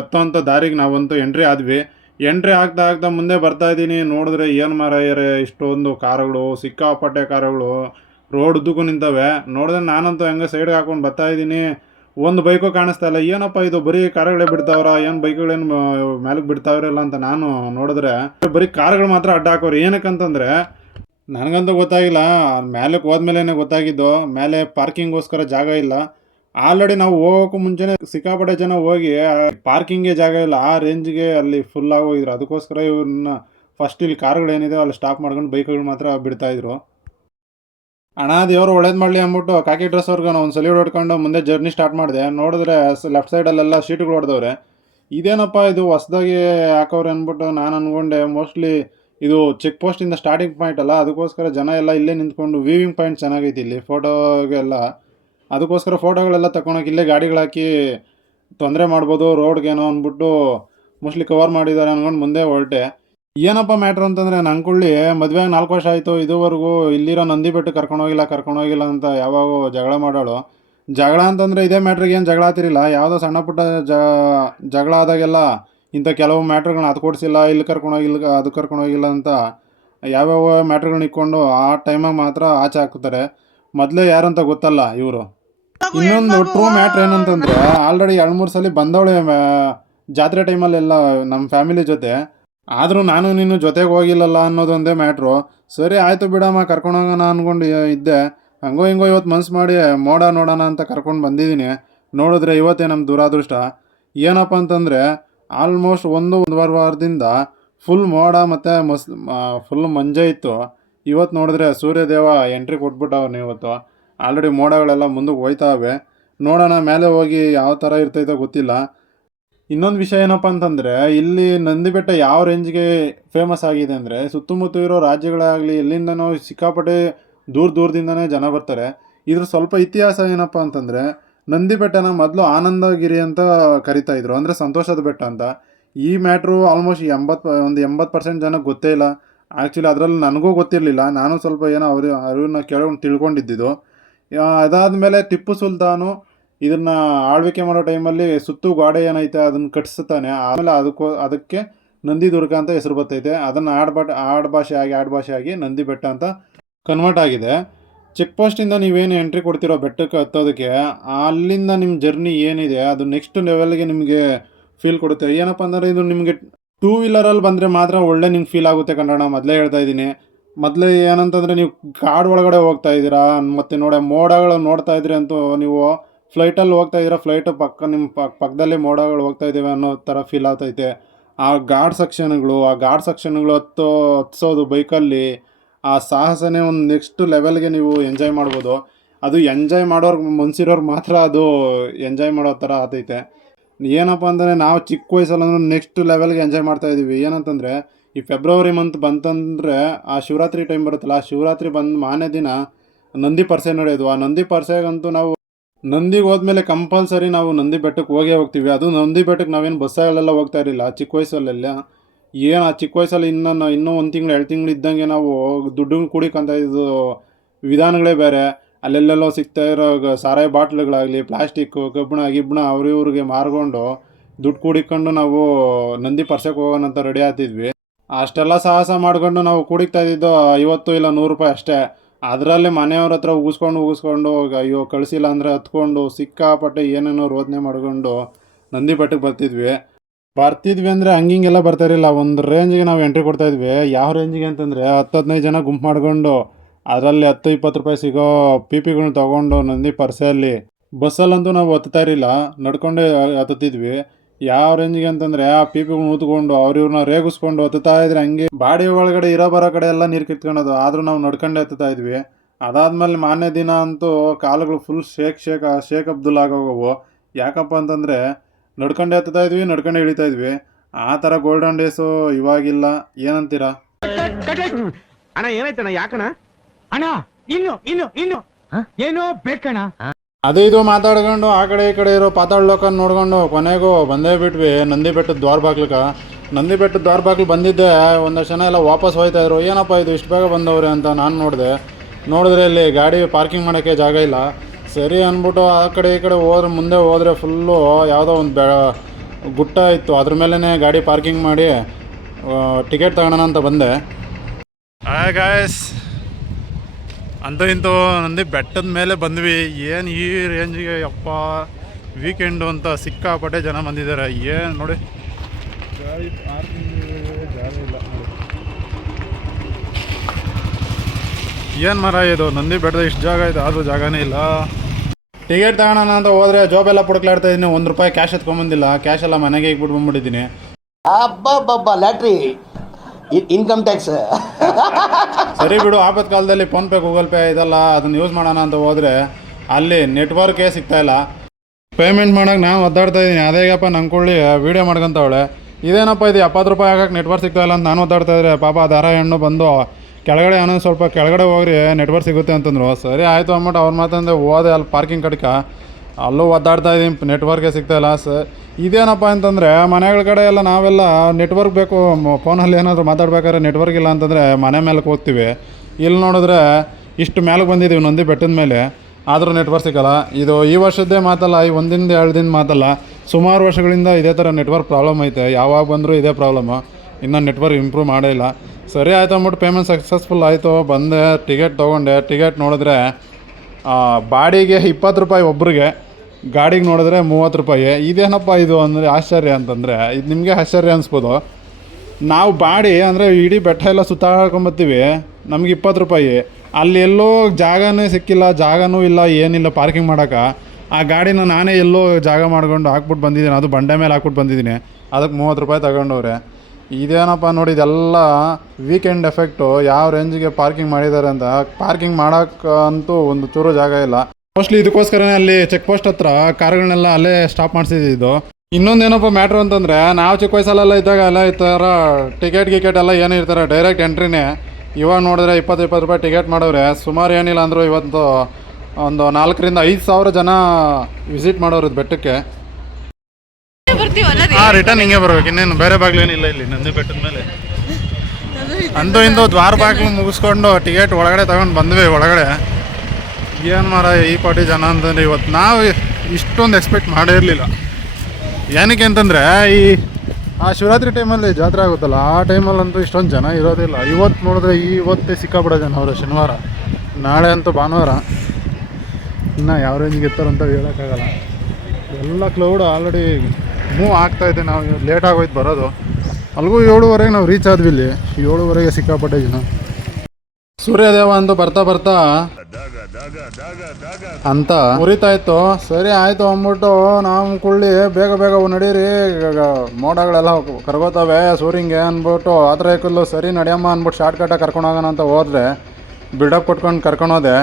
ಎತ್ತೋಂಥ ದಾರಿಗೆ ನಾವಂತೂ ಎಂಟ್ರಿ ಆದ್ವಿ. ಎಂಟ್ರಿ ಆಗ್ತಾ ಮುಂದೆ ಬರ್ತಾ ಇದ್ದೀನಿ. ನೋಡಿದ್ರೆ ಏನು ಮಾರಾಯರೇ, ಇಷ್ಟೊಂದು ಕಾರುಗಳು, ಸಿಕ್ಕಾಪಟ್ಟೆ ಕಾರುಗಳು ರೋಡ್ ಉದ್ದಕ್ಕೂ ನಿಂತವೆ. ನೋಡಿದ್ರೆ ನಾನಂತೂ ಹೆಂಗೆ ಸೈಡ್ಗೆ ಹಾಕೊಂಡು ಬರ್ತಾ ಇದ್ದೀನಿ, ಒಂದು ಬೈಕು ಕಾಣಿಸ್ತಾ ಇಲ್ಲ. ಏನಪ್ಪ ಇದು ಬರೀ ಕಾರುಗಳೇ ಬಿಡ್ತಾವ್ರ, ಏನು ಬೈಕ್ಗಳೇನು ಮೇಲಕ್ಕೆ ಬಿಡ್ತಾವ್ರಲ್ಲ ಅಂತ ನಾನು ನೋಡಿದ್ರೆ ಬರೀ ಕಾರುಗಳು ಮಾತ್ರ ಅಡ್ಡ ಹಾಕೋರು. ಏನಕ್ಕಂತಂದರೆ ನನಗಂತೂ ಗೊತ್ತಾಗಿಲ್ಲ, ಮೇಲಕ್ಕೆ ಹೋದ್ಮೇಲೆ ಗೊತ್ತಾಗಿದ್ದು ಮೇಲೆ ಪಾರ್ಕಿಂಗ್ಗೋಸ್ಕರ ಜಾಗ ಇಲ್ಲ. ಆಲ್ರೆಡಿ ನಾವು ಹೋಗೋಕ್ಕೂ ಮುಂಚೆನೇ ಸಿಕ್ಕಾಪಟ್ಟೆ ಜನ ಹೋಗಿ ಪಾರ್ಕಿಂಗ್ಗೆ ಜಾಗ ಇಲ್ಲ, ಆ ರೇಂಜ್ಗೆ ಅಲ್ಲಿ ಫುಲ್ ಆಗೋಗಿದ್ರು. ಅದಕ್ಕೋಸ್ಕರ ಇವ್ರನ್ನ ಫಸ್ಟ್ ಇಲ್ಲಿ ಕಾರುಗಳೇನಿದೆ ಅಲ್ಲಿ ಸ್ಟಾಪ್ ಮಾಡ್ಕೊಂಡು ಬೈಕ್ಗಳು ಮಾತ್ರ ಬಿಡ್ತಾಯಿದ್ರು. ಅಣ್ಣ ದೇವರು ಒಳ್ಳೇದು ಮಾಡಲಿ ಅಂದ್ಬಿಟ್ಟು ಕಾಕಿ ಡ್ರೆಸ್ ಅವ್ರಿಗೆ ನಾವು ಒಂದು ಸಲ್ಯೂಟ್ ಹೊಡ್ಕೊಂಡು ಮುಂದೆ ಜರ್ನಿ ಸ್ಟಾರ್ಟ್ ಮಾಡಿದೆ. ನೋಡಿದ್ರೆ ಲೆಫ್ಟ್ ಸೈಡಲ್ಲೆಲ್ಲ ಶೀಟ್ಗಳು ಹೊಡೆದವ್ರೆ. ಇದೇನಪ್ಪ ಇದು ಹೊಸ್ದಾಗಿ ಹಾಕೋರು ಅಂದ್ಬಿಟ್ಟು ನಾನು ಅಂದ್ಕೊಂಡೆ. ಮೋಸ್ಟ್ಲಿ ಇದು ಚೆಕ್ ಪೋಸ್ಟಿಂದ ಸ್ಟಾರ್ಟಿಂಗ್ ಪಾಯಿಂಟ್ ಅಲ್ಲ, ಅದಕ್ಕೋಸ್ಕರ ಜನ ಎಲ್ಲ ಇಲ್ಲೇ ನಿಂತ್ಕೊಂಡು ವೀವಿಂಗ್ ಪಾಯಿಂಟ್ ಚೆನ್ನಾಗೈತಿ ಇಲ್ಲಿ ಫೋಟೋಗೆಲ್ಲ. ಅದಕ್ಕೋಸ್ಕರ ಫೋಟೋಗಳೆಲ್ಲ ತಗೊಳಕ್ಕೆ ಇಲ್ಲೇ ಗಾಡಿಗಳಾಕಿ ತೊಂದರೆ ಮಾಡ್ಬೋದು ರೋಡ್ಗೇನೋ ಅಂದ್ಬಿಟ್ಟು ಮೋಸ್ಟ್ಲಿ ಕವರ್ ಮಾಡಿದ್ದಾರೆ ಅಂದ್ಕೊಂಡು ಮುಂದೆ ಹೊರಟೆ. ಏನಪ್ಪ ಮ್ಯಾಟ್ರ್ ಅಂತಂದರೆ ನಂಗೆ ಮದುವೆಗೆ 4 ವರ್ಷ ಆಯಿತು, ಇದುವರೆಗೂ ಇಲ್ಲಿರೋ ನಂದಿ ಬೆಟ್ಟ ಕರ್ಕೊಂಡೋಗಿಲ್ಲ ಅಂತ ಯಾವಾಗ ಜಗಳ ಮಾಡೋಳು. ಜಗಳ ಅಂತಂದರೆ ಇದೇ ಮ್ಯಾಟ್ರಿಗೆ ಏನು ಜಗಳ ಆಗ್ತಿರಿಲ್ಲ. ಯಾವುದೋ ಸಣ್ಣ ಪುಟ್ಟ ಜಗಳ ಆದಾಗೆಲ್ಲ ಇಂಥ ಕೆಲವು ಮ್ಯಾಟ್ರ್ಗಳನ್ನ ಅದು ಕೊಡಿಸಿಲ್ಲ, ಇಲ್ಲಿ ಕರ್ಕೊಂಡೋಗಿಲ್ಲ, ಅದು ಕರ್ಕೊಂಡೋಗಿಲ್ಲ ಅಂತ ಯಾವ್ಯಾವ ಮ್ಯಾಟ್ರ್ಗಳನ್ನ ಇಟ್ಕೊಂಡು ಆ ಟೈಮಾಗ ಮಾತ್ರ ಆಚೆ ಹಾಕ್ತಾರೆ. ಮೊದಲೇ ಯಾರಂತ ಗೊತ್ತಲ್ಲ ಇವರು. ಇನ್ನೊಂದು ಟ್ರೂ ಮ್ಯಾಟ್ರ್ ಏನಂತಂದರೆ ಆಲ್ರೆಡಿ 2-3 ಸಲ ಬಂದವಳೆ ಜಾತ್ರೆ ಟೈಮಲ್ಲೆಲ್ಲ ನಮ್ಮ ಫ್ಯಾಮಿಲಿ ಜೊತೆ. ಆದರೂ ನಾನು ನೀನು ಜೊತೆಗೆ ಹೋಗಿಲ್ಲಲ್ಲ ಅನ್ನೋದೊಂದೇ ಮ್ಯಾಟ್ರು. ಸರಿ ಆಯಿತು ಬಿಡಮ್ಮ ಕರ್ಕೊಂಡೋಗೋಣ ಅಂದ್ಕೊಂಡು ಇದ್ದೆ. ಹಂಗೋ ಹಿಂಗೋ ಇವತ್ತು ಮನ್ಸು ಮಾಡಿ ಮೋಡ ನೋಡೋಣ ಅಂತ ಕರ್ಕೊಂಡು ಬಂದಿದ್ದೀನಿ. ನೋಡಿದ್ರೆ ಇವತ್ತೇ ನಮ್ಮ ದುರಾದೃಷ್ಟ. ಏನಪ್ಪ ಅಂತಂದರೆ ಆಲ್ಮೋಸ್ಟ್ ಒಂದೂವರೆ ವಾರದಿಂದ ಫುಲ್ ಮೋಡ ಮತ್ತು ಫುಲ್ ಮಂಜೆ ಇತ್ತು. ಇವತ್ತು ನೋಡಿದ್ರೆ ಸೂರ್ಯದೇವ ಎಂಟ್ರಿ ಕೊಟ್ಬಿಟ್ಟವನು. ಇವತ್ತು ಆಲ್ರೆಡಿ ಮೋಡಗಳೆಲ್ಲ ಮುಂದಕ್ಕೆ ಹೋಯ್ತಾವೆ. ನೋಡೋಣ ಮೇಲೆ ಹೋಗಿ ಯಾವ ಥರ ಇರ್ತೈತೋ ಗೊತ್ತಿಲ್ಲ. ಇನ್ನೊಂದು ವಿಷಯ ಏನಪ್ಪ ಅಂತಂದರೆ ಇಲ್ಲಿ ನಂದಿ ಬೆಟ್ಟ ಯಾವ ರೇಂಜ್ಗೆ ಫೇಮಸ್ ಆಗಿದೆ ಅಂದರೆ ಸುತ್ತಮುತ್ತ ಇರೋ ರಾಜ್ಯಗಳಾಗಲಿ ಎಲ್ಲಿಂದನೋ ಸಿಕ್ಕಾಪಟ್ಟೆ ದೂರದಿಂದನೇ ಜನ ಬರ್ತಾರೆ. ಇದ್ರ ಸ್ವಲ್ಪ ಇತಿಹಾಸ ಏನಪ್ಪ ಅಂತಂದರೆ ನಂದಿ ಬೆಟ್ಟನ ಮೊದಲು ಆನಂದಗಿರಿ ಅಂತ ಕರಿತಾಯಿದ್ರು, ಅಂದರೆ ಸಂತೋಷದ ಬೆಟ್ಟ ಅಂತ. ಈ ಮ್ಯಾಟ್ರು ಆಲ್ಮೋಸ್ಟ್ 80% ಜನಕ್ಕೆ ಗೊತ್ತೇ ಇಲ್ಲ. ಆ್ಯಕ್ಚುಲಿ ಅದರಲ್ಲಿ ನನಗೂ ಗೊತ್ತಿರಲಿಲ್ಲ. ನಾನು ಸ್ವಲ್ಪ ಏನೋ ಅವ್ರನ್ನ ಕೇಳ್ಕೊಂಡು ತಿಳ್ಕೊಂಡಿದ್ದು. ಅದಾದಮೇಲೆ ಟಿಪ್ಪು ಸುಲ್ತಾನು ಇದನ್ನು ಆಳ್ವಿಕೆ ಮಾಡೋ ಟೈಮಲ್ಲಿ ಸುತ್ತು ಗೋಡೆ ಏನೈತೆ ಅದನ್ನು ಕಟ್ಟಿಸ್ತಾನೆ. ಆಮೇಲೆ ಅದಕ್ಕೆ ನಂದಿ ದುರ್ಗ ಅಂತ ಹೆಸರು ಬರ್ತೈತೆ. ಅದನ್ನು ಆಡ್ಭಾಷೆ ಆಗಿ ನಂದಿ ಬೆಟ್ಟ ಅಂತ ಕನ್ವರ್ಟ್ ಆಗಿದೆ. ಚೆಕ್ ಪೋಸ್ಟಿಂದ ನೀವೇನು ಎಂಟ್ರಿ ಕೊಡ್ತಿರೋ ಬೆಟ್ಟಕ್ಕೆ ಹತ್ತೋದಕ್ಕೆ, ಅಲ್ಲಿಂದ ನಿಮ್ಮ ಜರ್ನಿ ಏನಿದೆ ಅದು ನೆಕ್ಸ್ಟ್ ಲೆವೆಲ್ಗೆ ನಿಮಗೆ ಫೀಲ್ ಕೊಡುತ್ತೆ. ಏನಪ್ಪ ಅಂದರೆ ಇದು ನಿಮಗೆ 2 ವೀಲರಲ್ಲಿ ಬಂದರೆ ಮಾತ್ರ ಒಳ್ಳೆ ನಿಮ್ಗೆ ಫೀಲ್ ಆಗುತ್ತೆ ಕನ್ನಡ. ಮೊದಲೇ ಹೇಳ್ತಾ ಇದ್ದೀನಿ, ಮೊದಲು ಏನಂತಂದರೆ ನೀವು ಕಾಡು ಒಳಗಡೆ ಹೋಗ್ತಾ ಇದ್ದೀರಾ ಮತ್ತು ಮೋಡಗಳು ನೋಡ್ತಾ ಇದ್ರಿ ಅಂತೂ ನೀವು ಫ್ಲೈಟಲ್ಲಿ ಹೋಗ್ತಾ ಇದ್ದೀರಾ, ಫ್ಲೈಟು ಪಕ್ಕ ನಿಮ್ಮ ಪಕ್ಕದಲ್ಲಿ ಮೋಡಗಳು ಹೋಗ್ತಾ ಇದ್ದಾವೆ ಅನ್ನೋ ಥರ ಫೀಲ್ ಆಗ್ತೈತೆ. ಆ ಘಾಟ್ ಸೆಕ್ಷನ್ಗಳು ಹತ್ಸೋದು ಬೈಕಲ್ಲಿ, ಆ ಸಾಹಸನೇ ಒಂದು ನೆಕ್ಸ್ಟ್ ಲೆವೆಲ್ಗೆ ನೀವು ಎಂಜಾಯ್ ಮಾಡ್ಬೋದು. ಅದು ಎಂಜಾಯ್ ಮಾಡೋರ್ಗೆ ಮನ್ಸಿರೋರ್ಗೆ ಮಾತ್ರ ಅದು ಎಂಜಾಯ್ ಮಾಡೋ ಥರ ಆಗ್ತೈತೆ. ಏನಪ್ಪ ಅಂದರೆ ನಾವು ಚಿಕ್ಕ ವಯಸ್ಸಲ್ಲಂದ್ರೂ ನೆಕ್ಸ್ಟ್ ಲೆವೆಲ್ಗೆ ಎಂಜಾಯ್ ಮಾಡ್ತಾಯಿದ್ದೀವಿ. ಏನಂತಂದರೆ ಈ ಫೆಬ್ರವರಿ ಮಂತ್ ಬಂತಂದರೆ ಆ ಶಿವರಾತ್ರಿ ಟೈಮ್ ಬರುತ್ತಲ್ಲ, ಆ ಶಿವರಾತ್ರಿ ಬಂದು ಮಾರನೇ ದಿನ ನಂದಿ ಪರಿಸೆ ನಡೆಯೋದು. ಆ ನಂದಿ ಪರಿಸೆಗಂತೂ ನಾವು ನಂದಿಗೆ ಹೋದ್ಮೇಲೆ ಕಂಪಲ್ಸರಿ ನಾವು ನಂದಿ ಬೆಟ್ಟಕ್ಕೆ ಹೋಗೇ ಹೋಗ್ತೀವಿ. ಅದು ನಂದಿ ಬೆಟ್ಟಕ್ಕೆ ನಾವೇನು ಬಸ್ಸಲ್ಲೆಲ್ಲ ಹೋಗ್ತಾ ಇರಲಿಲ್ಲ ಚಿಕ್ಕ ವಯಸ್ಸಲ್ಲೆಲ್ಲ. ಏನು ಆ ಚಿಕ್ಕ ವಯಸ್ಸಲ್ಲಿ ಇನ್ನೂ 1 ತಿಂಗಳು 2 ತಿಂಗಳು ಇದ್ದಂಗೆ ನಾವು ದುಡ್ಡು ಕುಡಿಕಂತ ಇದ್ದು ವಿಧಾನಗಳೇ ಬೇರೆ. ಅಲ್ಲೆಲ್ಲೆಲ್ಲೋ ಸಿಗ್ತಾ ಇರೋ ಸಾರಾಯಿ ಬಾಟ್ಲುಗಳಾಗಲಿ, ಪ್ಲಾಸ್ಟಿಕ್ಕು, ಗಿಬ್ಬಣ ಅವ್ರಿವ್ರಿಗೆ ಮಾರ್ಕೊಂಡು ದುಡ್ಡು ಕೂಡಿಕೊಂಡು ನಾವು ನಂದಿ ಪರ್ಸಕ್ಕೆ ಹೋಗೋಣ ಅಂತ ರೆಡಿ ಆಗ್ತಿದ್ವಿ. ಅಷ್ಟೆಲ್ಲ ಸಾಹಸ ಮಾಡ್ಕೊಂಡು ನಾವು ಕೂಡಿಕ್ತಾ ಇದ್ದಿದ್ದು 50 ಇಲ್ಲ 100 ರೂಪಾಯಿ ಅಷ್ಟೇ. ಅದರಲ್ಲಿ ಮನೆಯವ್ರ ಹತ್ರ ಉಗಿಸ್ಕೊಂಡು ಅಯ್ಯೋ ಕಳಿಸಿಲ್ಲ ಅಂದರೆ ಹತ್ಕೊಂಡು ಸಿಕ್ಕಾಪಟ್ಟೆ ಏನೇನೋ ರೋದನೆ ಮಾಡ್ಕೊಂಡು ನಂದಿ ಬೆಟ್ಟಕ್ಕೆ ಬರ್ತಿದ್ವಿ ಅಂದರೆ ಹಂಗಿಂಗೆಲ್ಲ ಬರ್ತಾ ಇರಲಿಲ್ಲ. ಒಂದು ರೇಂಜಿಗೆ ನಾವು ಎಂಟ್ರಿ ಕೊಡ್ತಾಯಿದ್ವಿ. ಯಾವ ರೇಂಜಿಗೆ ಅಂತಂದರೆ 10-15 ಜನ ಗುಂಪು ಮಾಡ್ಕೊಂಡು ಅದರಲ್ಲಿ 10-20 ರೂಪಾಯಿ ಸಿಗೋ ಪಿಗಳನ್ನ ತೊಗೊಂಡು ನಂದಿ ಪರಿಸೆಯಲ್ಲಿ, ಬಸ್ಸಲ್ಲಂತೂ ನಾವು ಹತ್ತಾ ಇರಲಿಲ್ಲ, ನಡ್ಕೊಂಡೇ ಹತ್ತಿದ್ವಿ. ಯಾವ ರೇಂಜಿಗೆ ಅಂತಂದರೆ ಆ ಪಿಗಳನ್ನ ಊದ್ಕೊಂಡು ಅವ್ರನ್ನ ರೇಗಿಸ್ಕೊಂಡು ಹತ್ತುತ್ತಾ ಇದ್ರೆ ಹಂಗೆ ಬಾಡಿ ಒಳಗಡೆ ಇರೋ ಬರೋ ಕಡೆ ಎಲ್ಲ ನೀರು ಕಿತ್ಕೊಳ್ಳೋದು. ಆದರೂ ನಾವು ನಡ್ಕೊಂಡೇ ಹತ್ತುತ್ತಾ ಇದ್ವಿ. ಅದಾದಮೇಲೆ ಮಾರನೇ ದಿನ ಅಂತೂ ಕಾಲುಗಳು ಫುಲ್ ಶೇಕ್ ಅಬ್ದುಲ್ ಆಗೋಗವು. ಯಾಕಪ್ಪ ಅಂತಂದರೆ ನಡ್ಕೊಂಡೇ ಹತ್ತುತ್ತಾ ಇದ್ವಿ, ನಡ್ಕೊಂಡೇ ಇಳಿತಾ ಇದ್ವಿ. ಆ ಥರ ಗೋಲ್ಡನ್ ಡೇಸು ಇವಾಗಿಲ್ಲ. ಏನಂತೀರಾ ಅಣ್ಣ? ಏನಾಯ್ತಣ್ಣ? ಯಾಕಣ್ಣ ಅಣ್ಣ? ಇನ್ನು ಏನೋ ಬೇಕಣ್ಣ. ಅದು ಇದು ಮಾತಾಡ್ಕೊಂಡು ಆ ಕಡೆ ಈ ಕಡೆ ಇರೋ ಪಾತಾಳ ಲೋಕನ ನೋಡ್ಕೊಂಡು ಕೊನೆಗೂ ಬಂದೇ ಬಿಟ್ವಿ ನಂದಿ ಬೆಟ್ಟದ ದ್ವಾರ ಬಾಗ್ಲಿಗೆ. ನಂದಿ ಬೆಟ್ಟದ ದ್ವಾರ ಬಾಗ್ಲಿಗೆ ಬಂದಿದ್ದೆ, ಒಂದಷ್ಟು ಜನ ಎಲ್ಲ ವಾಪಸ್ ಹೋಯ್ತಾಯಿದ್ರು. ಏನಪ್ಪ ಇದು ಇಷ್ಟು ಬೇಗ ಬಂದವ್ರೆ ಅಂತ ನಾನು ನೋಡಿದ್ರೆ ಇಲ್ಲಿ ಗಾಡಿ ಪಾರ್ಕಿಂಗ್ ಮಾಡೋಕ್ಕೆ ಜಾಗ ಇಲ್ಲ. ಸರಿ ಅಂದ್ಬಿಟ್ಟು ಆ ಕಡೆ ಈ ಕಡೆ ಮುಂದೆ ಹೋದರೆ ಫುಲ್ಲು ಯಾವುದೋ ಒಂದು ಗುಟ್ಟ ಇತ್ತು, ಅದ್ರ ಮೇಲೇ ಗಾಡಿ ಪಾರ್ಕಿಂಗ್ ಮಾಡಿ ಟಿಕೆಟ್ ತಗೊಳ್ಳೋಣ ಅಂತ ಬಂದೆ. ಹಾಯ್ ಗಾಯ್ಸ್, ಅಂತೂ ಇಂತೂ ನಂದಿ ಬೆಟ್ಟದ ಮೇಲೆ ಬಂದ್ವಿ. ಏನು ಈ ರೇಂಜಿಗೆ ಯಪ್ಪ ವೀಕೆಂಡು ಅಂತ ಸಿಕ್ಕಾಪಟ್ಟೆ ಜನ ಬಂದಿದ್ದಾರೆ. ಏನು ನೋಡಿ, ಗಾಡಿ ಪಾರ್ಕಿಂಗ್ ಜಾಗ ಇಲ್ಲ ನೋಡಿ. ಏನು ಮರ ಇದು, ನಂದಿ ಬೆಟ್ಟದ ಇಷ್ಟು ಜಾಗ ಇದೆ ಆದರೂ ಜಾಗನೇ ಇಲ್ಲ. ಟಿಕೆಟ್ ತಗೋಣ ಅಂತ ಹೋದರೆ ಜೋಬೆಲ್ಲ ಪುಡ್ಕಲಾಡ್ತಾ ಇದ್ದೀನಿ. 1 ರೂಪಾಯಿ ಕ್ಯಾಶ್ ಎತ್ಕೊಂಬಂದಿಲ್ಲ. ಕ್ಯಾಶ್ ಎಲ್ಲ ಮನೆಗೆ ಇಟ್ಬಿಟ್ಟು ಬಂದ್ಬಿಟ್ಟಿದ್ದೀನಿ. ಲ್ಯಾಟ್ರಿ ಇನ್ಕಮ್ ಟ್ಯಾಕ್ಸ್. ಸರಿ ಬಿಡು, ಆಪತ್ತು ಕಾಲದಲ್ಲಿ ಫೋನ್ಪೇ ಗೂಗಲ್ ಪೇ ಇದೆಲ್ಲ ಅದನ್ನು ಯೂಸ್ ಮಾಡೋಣ ಅಂತ ಹೋದರೆ ಅಲ್ಲಿ ನೆಟ್ವರ್ಕೇ ಸಿಗ್ತಾಯಿಲ್ಲ. ಪೇಮೆಂಟ್ ಮಾಡೋಕೆ ನಾನು ಒದ್ದಾಡ್ತಾ ಇದ್ದೀನಿ. ಅದೇಗಪ್ಪ ನಂಗೆ ವೀಡಿಯೋ ಮಾಡ್ಕೊತಾವಳೆ. ಇದೇನಪ್ಪ ಇದು 70 ರೂಪಾಯಿ ಹಾಕಕ್ಕೆ ನೆಟ್ವರ್ಕ್ ಸಿಗ್ತಾಯಿಲ್ಲ ಅಂತ ನಾನು ಒದ್ದಾಡ್ತಾ ಇದ್ರೆ ಪಾಪ ದಾರ ಹೆಣ್ಣು ಬಂದು ಕೆಳಗಡೆ ಸ್ವಲ್ಪ ಕೆಳಗಡೆ ಹೋಗ್ರಿ ನೆಟ್ವರ್ಕ್ ಸಿಗುತ್ತೆ ಅಂತಂದರು. ಸರಿ ಆಯಿತು ಅಂದ್ಬಿಟ್ಟು ಅವ್ರ ಮಾತಂದರೆ ಹೋದೆ ಅಲ್ಲಿ ಪಾರ್ಕಿಂಗ್ ಕಡೆಗೆ. ಅಲ್ಲೂ ಒದ್ದಾಡ್ತಾ ಇದ್ದೀನಿ, ನೆಟ್ವರ್ಕೇ ಸಿಗ್ತಾಯಿಲ್ಲ. ಇದೇನಪ್ಪ ಅಂತಂದರೆ ಮನೆಗಳ ಕಡೆ ಎಲ್ಲ ನಾವೆಲ್ಲ ನೆಟ್ವರ್ಕ್ ಬೇಕು, ಫೋನಲ್ಲಿ ಏನಾದರೂ ಮಾತಾಡ್ಬೇಕಾದ್ರೆ ನೆಟ್ವರ್ಕ್ ಇಲ್ಲ ಅಂತಂದರೆ ಮನೆ ಮೇಲಕ್ಕೆ ಹೋಗ್ತೀವಿ. ಇಲ್ಲಿ ನೋಡಿದ್ರೆ ಇಷ್ಟು ಮೇಲಕ್ಕೆ ಬಂದಿದ್ದೀವಿ ನಂದಿ ಬೆಟ್ಟದ ಮೇಲೆ, ಆದರೂ ನೆಟ್ವರ್ಕ್ ಸಿಗೋಲ್ಲ. ಇದು ಈ ವರ್ಷದ್ದೇ ಮಾತಲ್ಲ, ಈ 1 ದಿನದ 2 ದಿನ ಮಾತಲ್ಲ, ಸುಮಾರು ವರ್ಷಗಳಿಂದ ಇದೇ ಥರ ನೆಟ್ವರ್ಕ್ ಪ್ರಾಬ್ಲಮ್ ಐತೆ. ಯಾವಾಗ ಬಂದರೂ ಇದೇ ಪ್ರಾಬ್ಲಮ್ಮು, ಇನ್ನೂ ನೆಟ್ವರ್ಕ್ ಇಂಪ್ರೂವ್ ಮಾಡೇ ಇಲ್ಲ. ಸರಿ ಆಯಿತು ಅಂದ್ಬಿಟ್ಟು ಪೇಮೆಂಟ್ ಸಕ್ಸಸ್ಫುಲ್ ಆಯಿತು. ಬಂದೆ, ಟಿಕೆಟ್ ತೊಗೊಂಡೆ. ಟಿಕೆಟ್ ನೋಡಿದ್ರೆ ಬಾಡಿಗೆ 20 ರೂಪಾಯಿ ಒಬ್ರಿಗೆ, ಗಾಡಿಗೆ ನೋಡಿದ್ರೆ 30 ರೂಪಾಯಿ. ಇದೇನಪ್ಪ ಇದು ಅಂದರೆ ಆಶ್ಚರ್ಯ ಅಂತಂದರೆ, ಇದು ನಿಮಗೆ ಆಶ್ಚರ್ಯ ಅನಿಸ್ಬೋದು. ನಾವು ಬಾಡಿ ಅಂದರೆ ಇಡೀ ಬೆಟ್ಟ ಎಲ್ಲ ಸುತ್ತಾಡ್ಕೊಂಬತ್ತೀವಿ, ನಮ್ಗೆ 20 ರೂಪಾಯಿ. ಅಲ್ಲಿ ಎಲ್ಲೋ ಜಾಗನೇ ಸಿಕ್ಕಿಲ್ಲ, ಜಾಗನೂ ಇಲ್ಲ, ಏನಿಲ್ಲ ಪಾರ್ಕಿಂಗ್ ಮಾಡೋಕೆ. ಆ ಗಾಡಿನ ನಾನೇ ಎಲ್ಲೋ ಜಾಗ ಮಾಡ್ಕೊಂಡು ಹಾಕ್ಬಿಟ್ಟು ಬಂದಿದ್ದೀನಿ, ಅದು ಬಂಡೆ ಮೇಲೆ ಹಾಕ್ಬಿಟ್ಟು ಬಂದಿದ್ದೀನಿ. ಅದಕ್ಕೆ 30 ರೂಪಾಯಿ ತಗೊಂಡವ್ರೆ. ಇದೇನಪ್ಪ ನೋಡಿ, ಇದೆಲ್ಲ ವೀಕೆಂಡ್ ಎಫೆಕ್ಟು. ಯಾವ ರೇಂಜಿಗೆ ಪಾರ್ಕಿಂಗ್ ಮಾಡಿದ್ದಾರೆ ಅಂತ. ಪಾರ್ಕಿಂಗ್ ಮಾಡೋಕ್ಕಂತೂ ಒಂದು ಚೂರು ಜಾಗ ಇಲ್ಲ. ಮೋಸ್ಟ್ಲಿ ಇದಕ್ಕೋಸ್ಕರನೇ ಅಲ್ಲಿ ಚೆಕ್ ಪೋಸ್ಟ್ ಹತ್ರ ಕಾರ್ಗಳನ್ನೆಲ್ಲ ಅಲ್ಲೇ ಸ್ಟಾಪ್ ಮಾಡಿಸಿದ್ದು. ಇನ್ನೊಂದೇನಪ್ಪ ಮ್ಯಾಟ್ರು ಅಂತಂದರೆ, ನಾವು ಚಿಕ್ಕ ವಯಸ್ಸಲ್ಲೆಲ್ಲ ಇದ್ದಾಗ ಎಲ್ಲ ಈ ಥರ ಟಿಕೆಟ್ ಎಲ್ಲ ಏನೂ ಇರ್ತಾರೆ, ಡೈರೆಕ್ಟ್ ಎಂಟ್ರಿನೇ. ಇವಾಗ ನೋಡಿದ್ರೆ 20 ರೂಪಾಯಿ ಟಿಕೆಟ್ ಮಾಡೋರೆ. ಸುಮಾರು ಏನಿಲ್ಲ ಅಂದರೂ ಇವತ್ತು ಒಂದು 4,000 to 5,000 ಜನ ವಿಸಿಟ್ ಮಾಡೋರು ಬೆಟ್ಟಕ್ಕೆ. ರಿಟರ್ನ್ ಹಿಂಗೆ ಬರ್ಬೇಕು, ಇನ್ನೇನು ಬೇರೆ ಬಾಗ್ಲೇನಿಲ್ಲ ಇಲ್ಲಿ ನಂದಿ ಬೆಟ್ಟದ ಮೇಲೆ. ಅಂತೂ ಇಂದು ದ್ವಾರ ಬಾಗ್ಲು ಮುಗಿಸ್ಕೊಂಡು ಟಿಕೆಟ್ ಒಳಗಡೆ ತಗೊಂಡು ಬಂದ್ವಿ. ಒಳಗಡೆ ಏನು ಮಾರ ಈ ಪಾಟಿ ಜನ ಅಂತಂದರೆ ಇವತ್ತು ನಾವು ಇಷ್ಟೊಂದು ಎಕ್ಸ್ಪೆಕ್ಟ್ ಮಾಡೇ ಇರಲಿಲ್ಲ. ಏನಕ್ಕೆ ಅಂತಂದರೆ ಆ ಶಿವರಾತ್ರಿ ಟೈಮಲ್ಲಿ ಜಾತ್ರೆ ಆಗುತ್ತಲ್ಲ, ಆ ಟೈಮಲ್ಲಂತೂ ಇಷ್ಟೊಂದು ಜನ ಇರೋದಿಲ್ಲ. ಇವತ್ತು ನೋಡಿದ್ರೆ ಇವತ್ತೇ ಸಿಕ್ಕಾಬಿಡೋ ಜನ ಅವರು. ಶನಿವಾರ, ನಾಳೆ ಅಂತೂ ಭಾನುವಾರ. ಇನ್ನು ಯಾವ ರೇಂಜಿಗೆ ಇರ್ತಾರಂತ ಹೇಳೋಕ್ಕಾಗಲ್ಲ. ಎಲ್ಲ ಕ್ಲೌಡ್ ಆಲ್ರೆಡಿ ಮೂವ್ ಆಗ್ತಾಯಿದೆ. ನಾವು ಲೇಟ್ ಆಗೋಯ್ತು ಬರೋದು. ಅಲ್ಲಿಗೂ 7:30ಗೆ ನಾವು ರೀಚ್ ಆದ್ವಿ. ಇಲ್ಲಿ 7:30ಗೆ ಸಿಕ್ಕಾಪಟ್ಟೆ ಜನ. ಸೂರ್ಯದೇವ ಅಂತೂ ಬರ್ತಾ ಬರ್ತಾ ಅಂತ ಉರಿತಾ ಇತ್ತು. ಸರಿ ಆಯಿತು ಅಂದ್ಬಿಟ್ಟು ನಾವು ಕುಳ್ಳಿ ಬೇಗ ಬೇಗ ನಡೀರಿ, ಮೋಡಗಳೆಲ್ಲ ಕರ್ಗೋತವೆ ಸೂರ್ಯಂಗೆ ಅಂದ್ಬಿಟ್ಟು ಆ ಥರ ಇಕ್ಕಲ್ಲು. ಸರಿ ನಡಿಯಮ್ಮ ಅಂದ್ಬಿಟ್ಟು ಶಾರ್ಟ್ ಕಟ್ಟಾಗಿ ಕರ್ಕೊಂಡು ಹೋಗೋಣ ಅಂತ ಹೋದ್ರೆ ಬಿಲ್ಡಪ್ ಕೊಟ್ಕೊಂಡು ಕರ್ಕೊಂಡೋದೆ.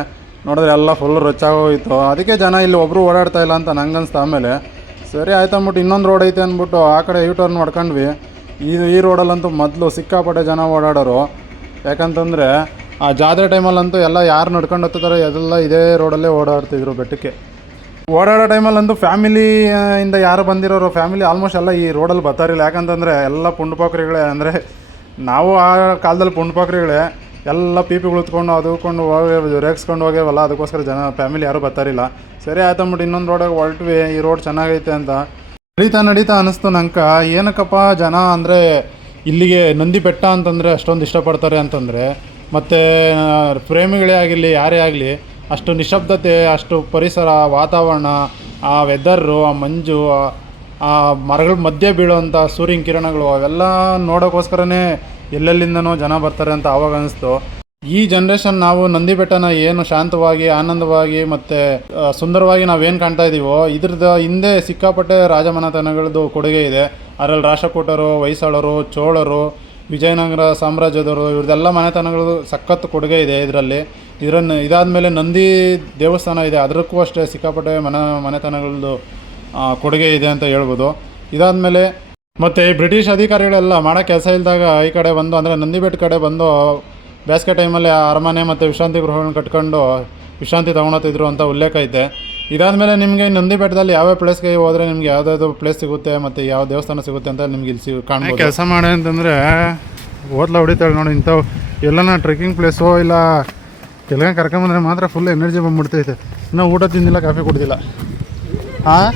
ನೋಡಿದ್ರೆ ಎಲ್ಲ ಫುಲ್ ರೊಚ್ಚಾಗೋಯಿತು. ಅದಕ್ಕೆ ಜನ ಇಲ್ಲಿ ಒಬ್ಬರು ಓಡಾಡ್ತಾ ಇಲ್ಲ ಅಂತ ನಂಗೆ ಅನಿಸ್ತು. ಆಮೇಲೆ ಸರಿ ಆಯ್ತು ಅಂದ್ಬಿಟ್ಟು ಇನ್ನೊಂದು ರೋಡ್ ಐತೆ ಅಂದ್ಬಿಟ್ಟು ಆ ಕಡೆ ಯೂ ಟರ್ನ್ ಮಾಡ್ಕೊಂಡ್ವಿ. ಈ ರೋಡಲ್ಲಂತೂ ಮೊದಲು ಸಿಕ್ಕಾಪಟ್ಟೆ ಜನ ಓಡಾಡೋರು. ಯಾಕಂತಂದರೆ ಆ ಜಾತ್ರೆ ಟೈಮಲ್ಲಂತೂ ಎಲ್ಲ ಯಾರು ನಡ್ಕೊಂಡು ಹೋಗ್ತಾರೆ ಎಲ್ಲ ಇದೇ ರೋಡಲ್ಲೇ ಓಡಾಡ್ತಿದ್ರು ಬೆಟ್ಟಕ್ಕೆ. ಓಡಾಡೋ ಟೈಮಲ್ಲಂತೂ ಫ್ಯಾಮಿಲಿಯಿಂದ ಯಾರು ಬಂದಿರೋರು ಫ್ಯಾಮಿಲಿ ಆಲ್ಮೋಸ್ಟ್ ಎಲ್ಲ ಈ ರೋಡಲ್ಲಿ ಬರ್ತಾರಿಲ್ಲ. ಯಾಕಂತಂದರೆ ಎಲ್ಲ ಪುಂಡ್ಪಾಕ್ರಿಗಳೇ, ಅಂದರೆ ನಾವು ಆ ಕಾಲದಲ್ಲಿ ಪುಂಡ್ಪಾಕ್ರಿಗಳೇ ಎಲ್ಲ ಪೀಪಿಗಳು ಉತ್ಕೊಂಡು ಅದಕೊಂಡು ಹೋಗಿ ರೇಗಿಸ್ಕೊಂಡು ಹೋಗ್ಯವಲ್ಲ. ಅದಕ್ಕೋಸ್ಕರ ಜನ ಫ್ಯಾಮಿಲಿ ಯಾರೂ ಬರ್ತಾರಿಲ್ಲ. ಸರಿ ಆಯ್ತು ಅಂದ್ಬಿಟ್ಟು ಇನ್ನೊಂದು ರೋಡಾಗ ಹೊರಟ್ವಿ. ಈ ರೋಡ್ ಚೆನ್ನಾಗೈತೆ ಅಂತ ನಡೀತಾ ಅನ್ನಿಸ್ತು ನಂಗೆ. ಏನಕ್ಕಪ್ಪ ಜನ ಅಂದರೆ ಇಲ್ಲಿಗೆ ನಂದಿ ಬೆಟ್ಟ ಅಂತಂದರೆ ಅಷ್ಟೊಂದು ಇಷ್ಟಪಡ್ತಾರೆ ಅಂತಂದರೆ, ಮತ್ತು ಪ್ರೇಮಿಗಳೇ ಆಗಿರಲಿ ಯಾರೇ ಆಗಲಿ ಅಷ್ಟು ನಿಶಬ್ದತೆ, ಅಷ್ಟು ಪರಿಸರ, ವಾತಾವರಣ, ಆ ವೆದರ್ರು, ಆ ಮಂಜು, ಆ ಮರಗಳ ಮಧ್ಯೆ ಬೀಳೋವಂಥ ಸೂರ್ಯನ ಕಿರಣಗಳು ಅವೆಲ್ಲ ನೋಡೋಕ್ಕೋಸ್ಕರನೇ ಎಲ್ಲೆಲ್ಲಿಂದನೋ ಜನ ಬರ್ತಾರೆ ಅಂತ ಆವಾಗ ಅನಿಸ್ತು. ಈ ಜನ್ರೇಷನ್ ನಾವು ನಂದಿ ಬೆಟ್ಟನ ಏನು ಶಾಂತವಾಗಿ ಆನಂದವಾಗಿ ಮತ್ತು ಸುಂದರವಾಗಿ ನಾವೇನು ಕಾಣ್ತಾ ಇದ್ದೀವೋ ಇದ್ರದ್ದು ಹಿಂದೆ ಸಿಕ್ಕಾಪಟ್ಟೆ ರಾಜಮನೆತನಗಳದ್ದು ಕೊಡುಗೆ ಇದೆ. ಅದರಲ್ಲಿ ರಾಷ್ಟ್ರಕೂಟರು, ಹೊಯ್ಸಳರು, ಚೋಳರು, ವಿಜಯನಗರ ಸಾಮ್ರಾಜ್ಯದವರು ಇವ್ರದ್ದೆಲ್ಲ ಮನೆತನಗಳು ಸಖತ್ತು ಕೊಡುಗೆ ಇದೆ ಇದರಲ್ಲಿ. ಇದಾದಮೇಲೆ ನಂದಿ ದೇವಸ್ಥಾನ ಇದೆ, ಅದಕ್ಕೂ ಅಷ್ಟೇ ಸಿಕ್ಕಾಪಟ್ಟೆ ಮನೆತನಗಳದ್ದು ಕೊಡುಗೆ ಇದೆ ಅಂತ ಹೇಳ್ಬೋದು. ಇದಾದಮೇಲೆ ಮತ್ತು ಬ್ರಿಟಿಷ್ ಅಧಿಕಾರಿಗಳೆಲ್ಲ ಮಾಡೋ ಕೆಲಸ ಇಲ್ಲದಾಗ ಈ ಕಡೆ ಬಂದು, ಅಂದರೆ ನಂದಿ ಬೆಟ್ಟ ಕಡೆ ಬಂದು ಬೇಸಿಗೆ ಟೈಮಲ್ಲಿ ಅರಮನೆ ಮತ್ತು ವಿಶ್ರಾಂತಿ ಗೃಹಗಳನ್ನ ಕಟ್ಕೊಂಡು ವಿಶ್ರಾಂತಿ ತೊಗೊಳತ್ತಿದ್ರು ಅಂತ ಉಲ್ಲೇಖ ಐತೆ. ಇದಾದಮೇಲೆ ನಿಮಗೆ ನಂದಿ ಬೆಟ್ಟದಲ್ಲಿ ಯಾವ್ಯಾವ ಪ್ಲೇಸ್ಗೆ ಹೋದರೆ ನಿಮ್ಗೆ ಯಾವುದಾದ್ರು ಪ್ಲೇಸ್ ಸಿಗುತ್ತೆ ಮತ್ತು ಯಾವ ದೇವಸ್ಥಾನ ಸಿಗುತ್ತೆ ಅಂತ ನಿಮ್ಗೆ ಇಲ್ಲಿ ಕಾಣ್ಬೋದು. ಕೆಲಸ ಮಾಡಿ ಅಂತಂದರೆ ಓದ್ಲ ಹೊಡಿತಾಳೆ ನೋಡಿ. ಇಂಥವು ಎಲ್ಲನ ಟ್ರೆಕ್ಕಿಂಗ್ ಪ್ಲೇಸು ಇಲ್ಲ ಕೆಳಗೆ ಕರ್ಕೊಂಬಂದ್ರೆ ಮಾತ್ರ ಫುಲ್ ಎನರ್ಜಿ ಬಂದ್ಬಿಡ್ತೈತೆ. ಇನ್ನೂ ಊಟ ತಿಂದಿಲ್ಲ, ಕಾಫಿ ಕುಡ್ದಿಲ್ಲ. ಹಾಂ,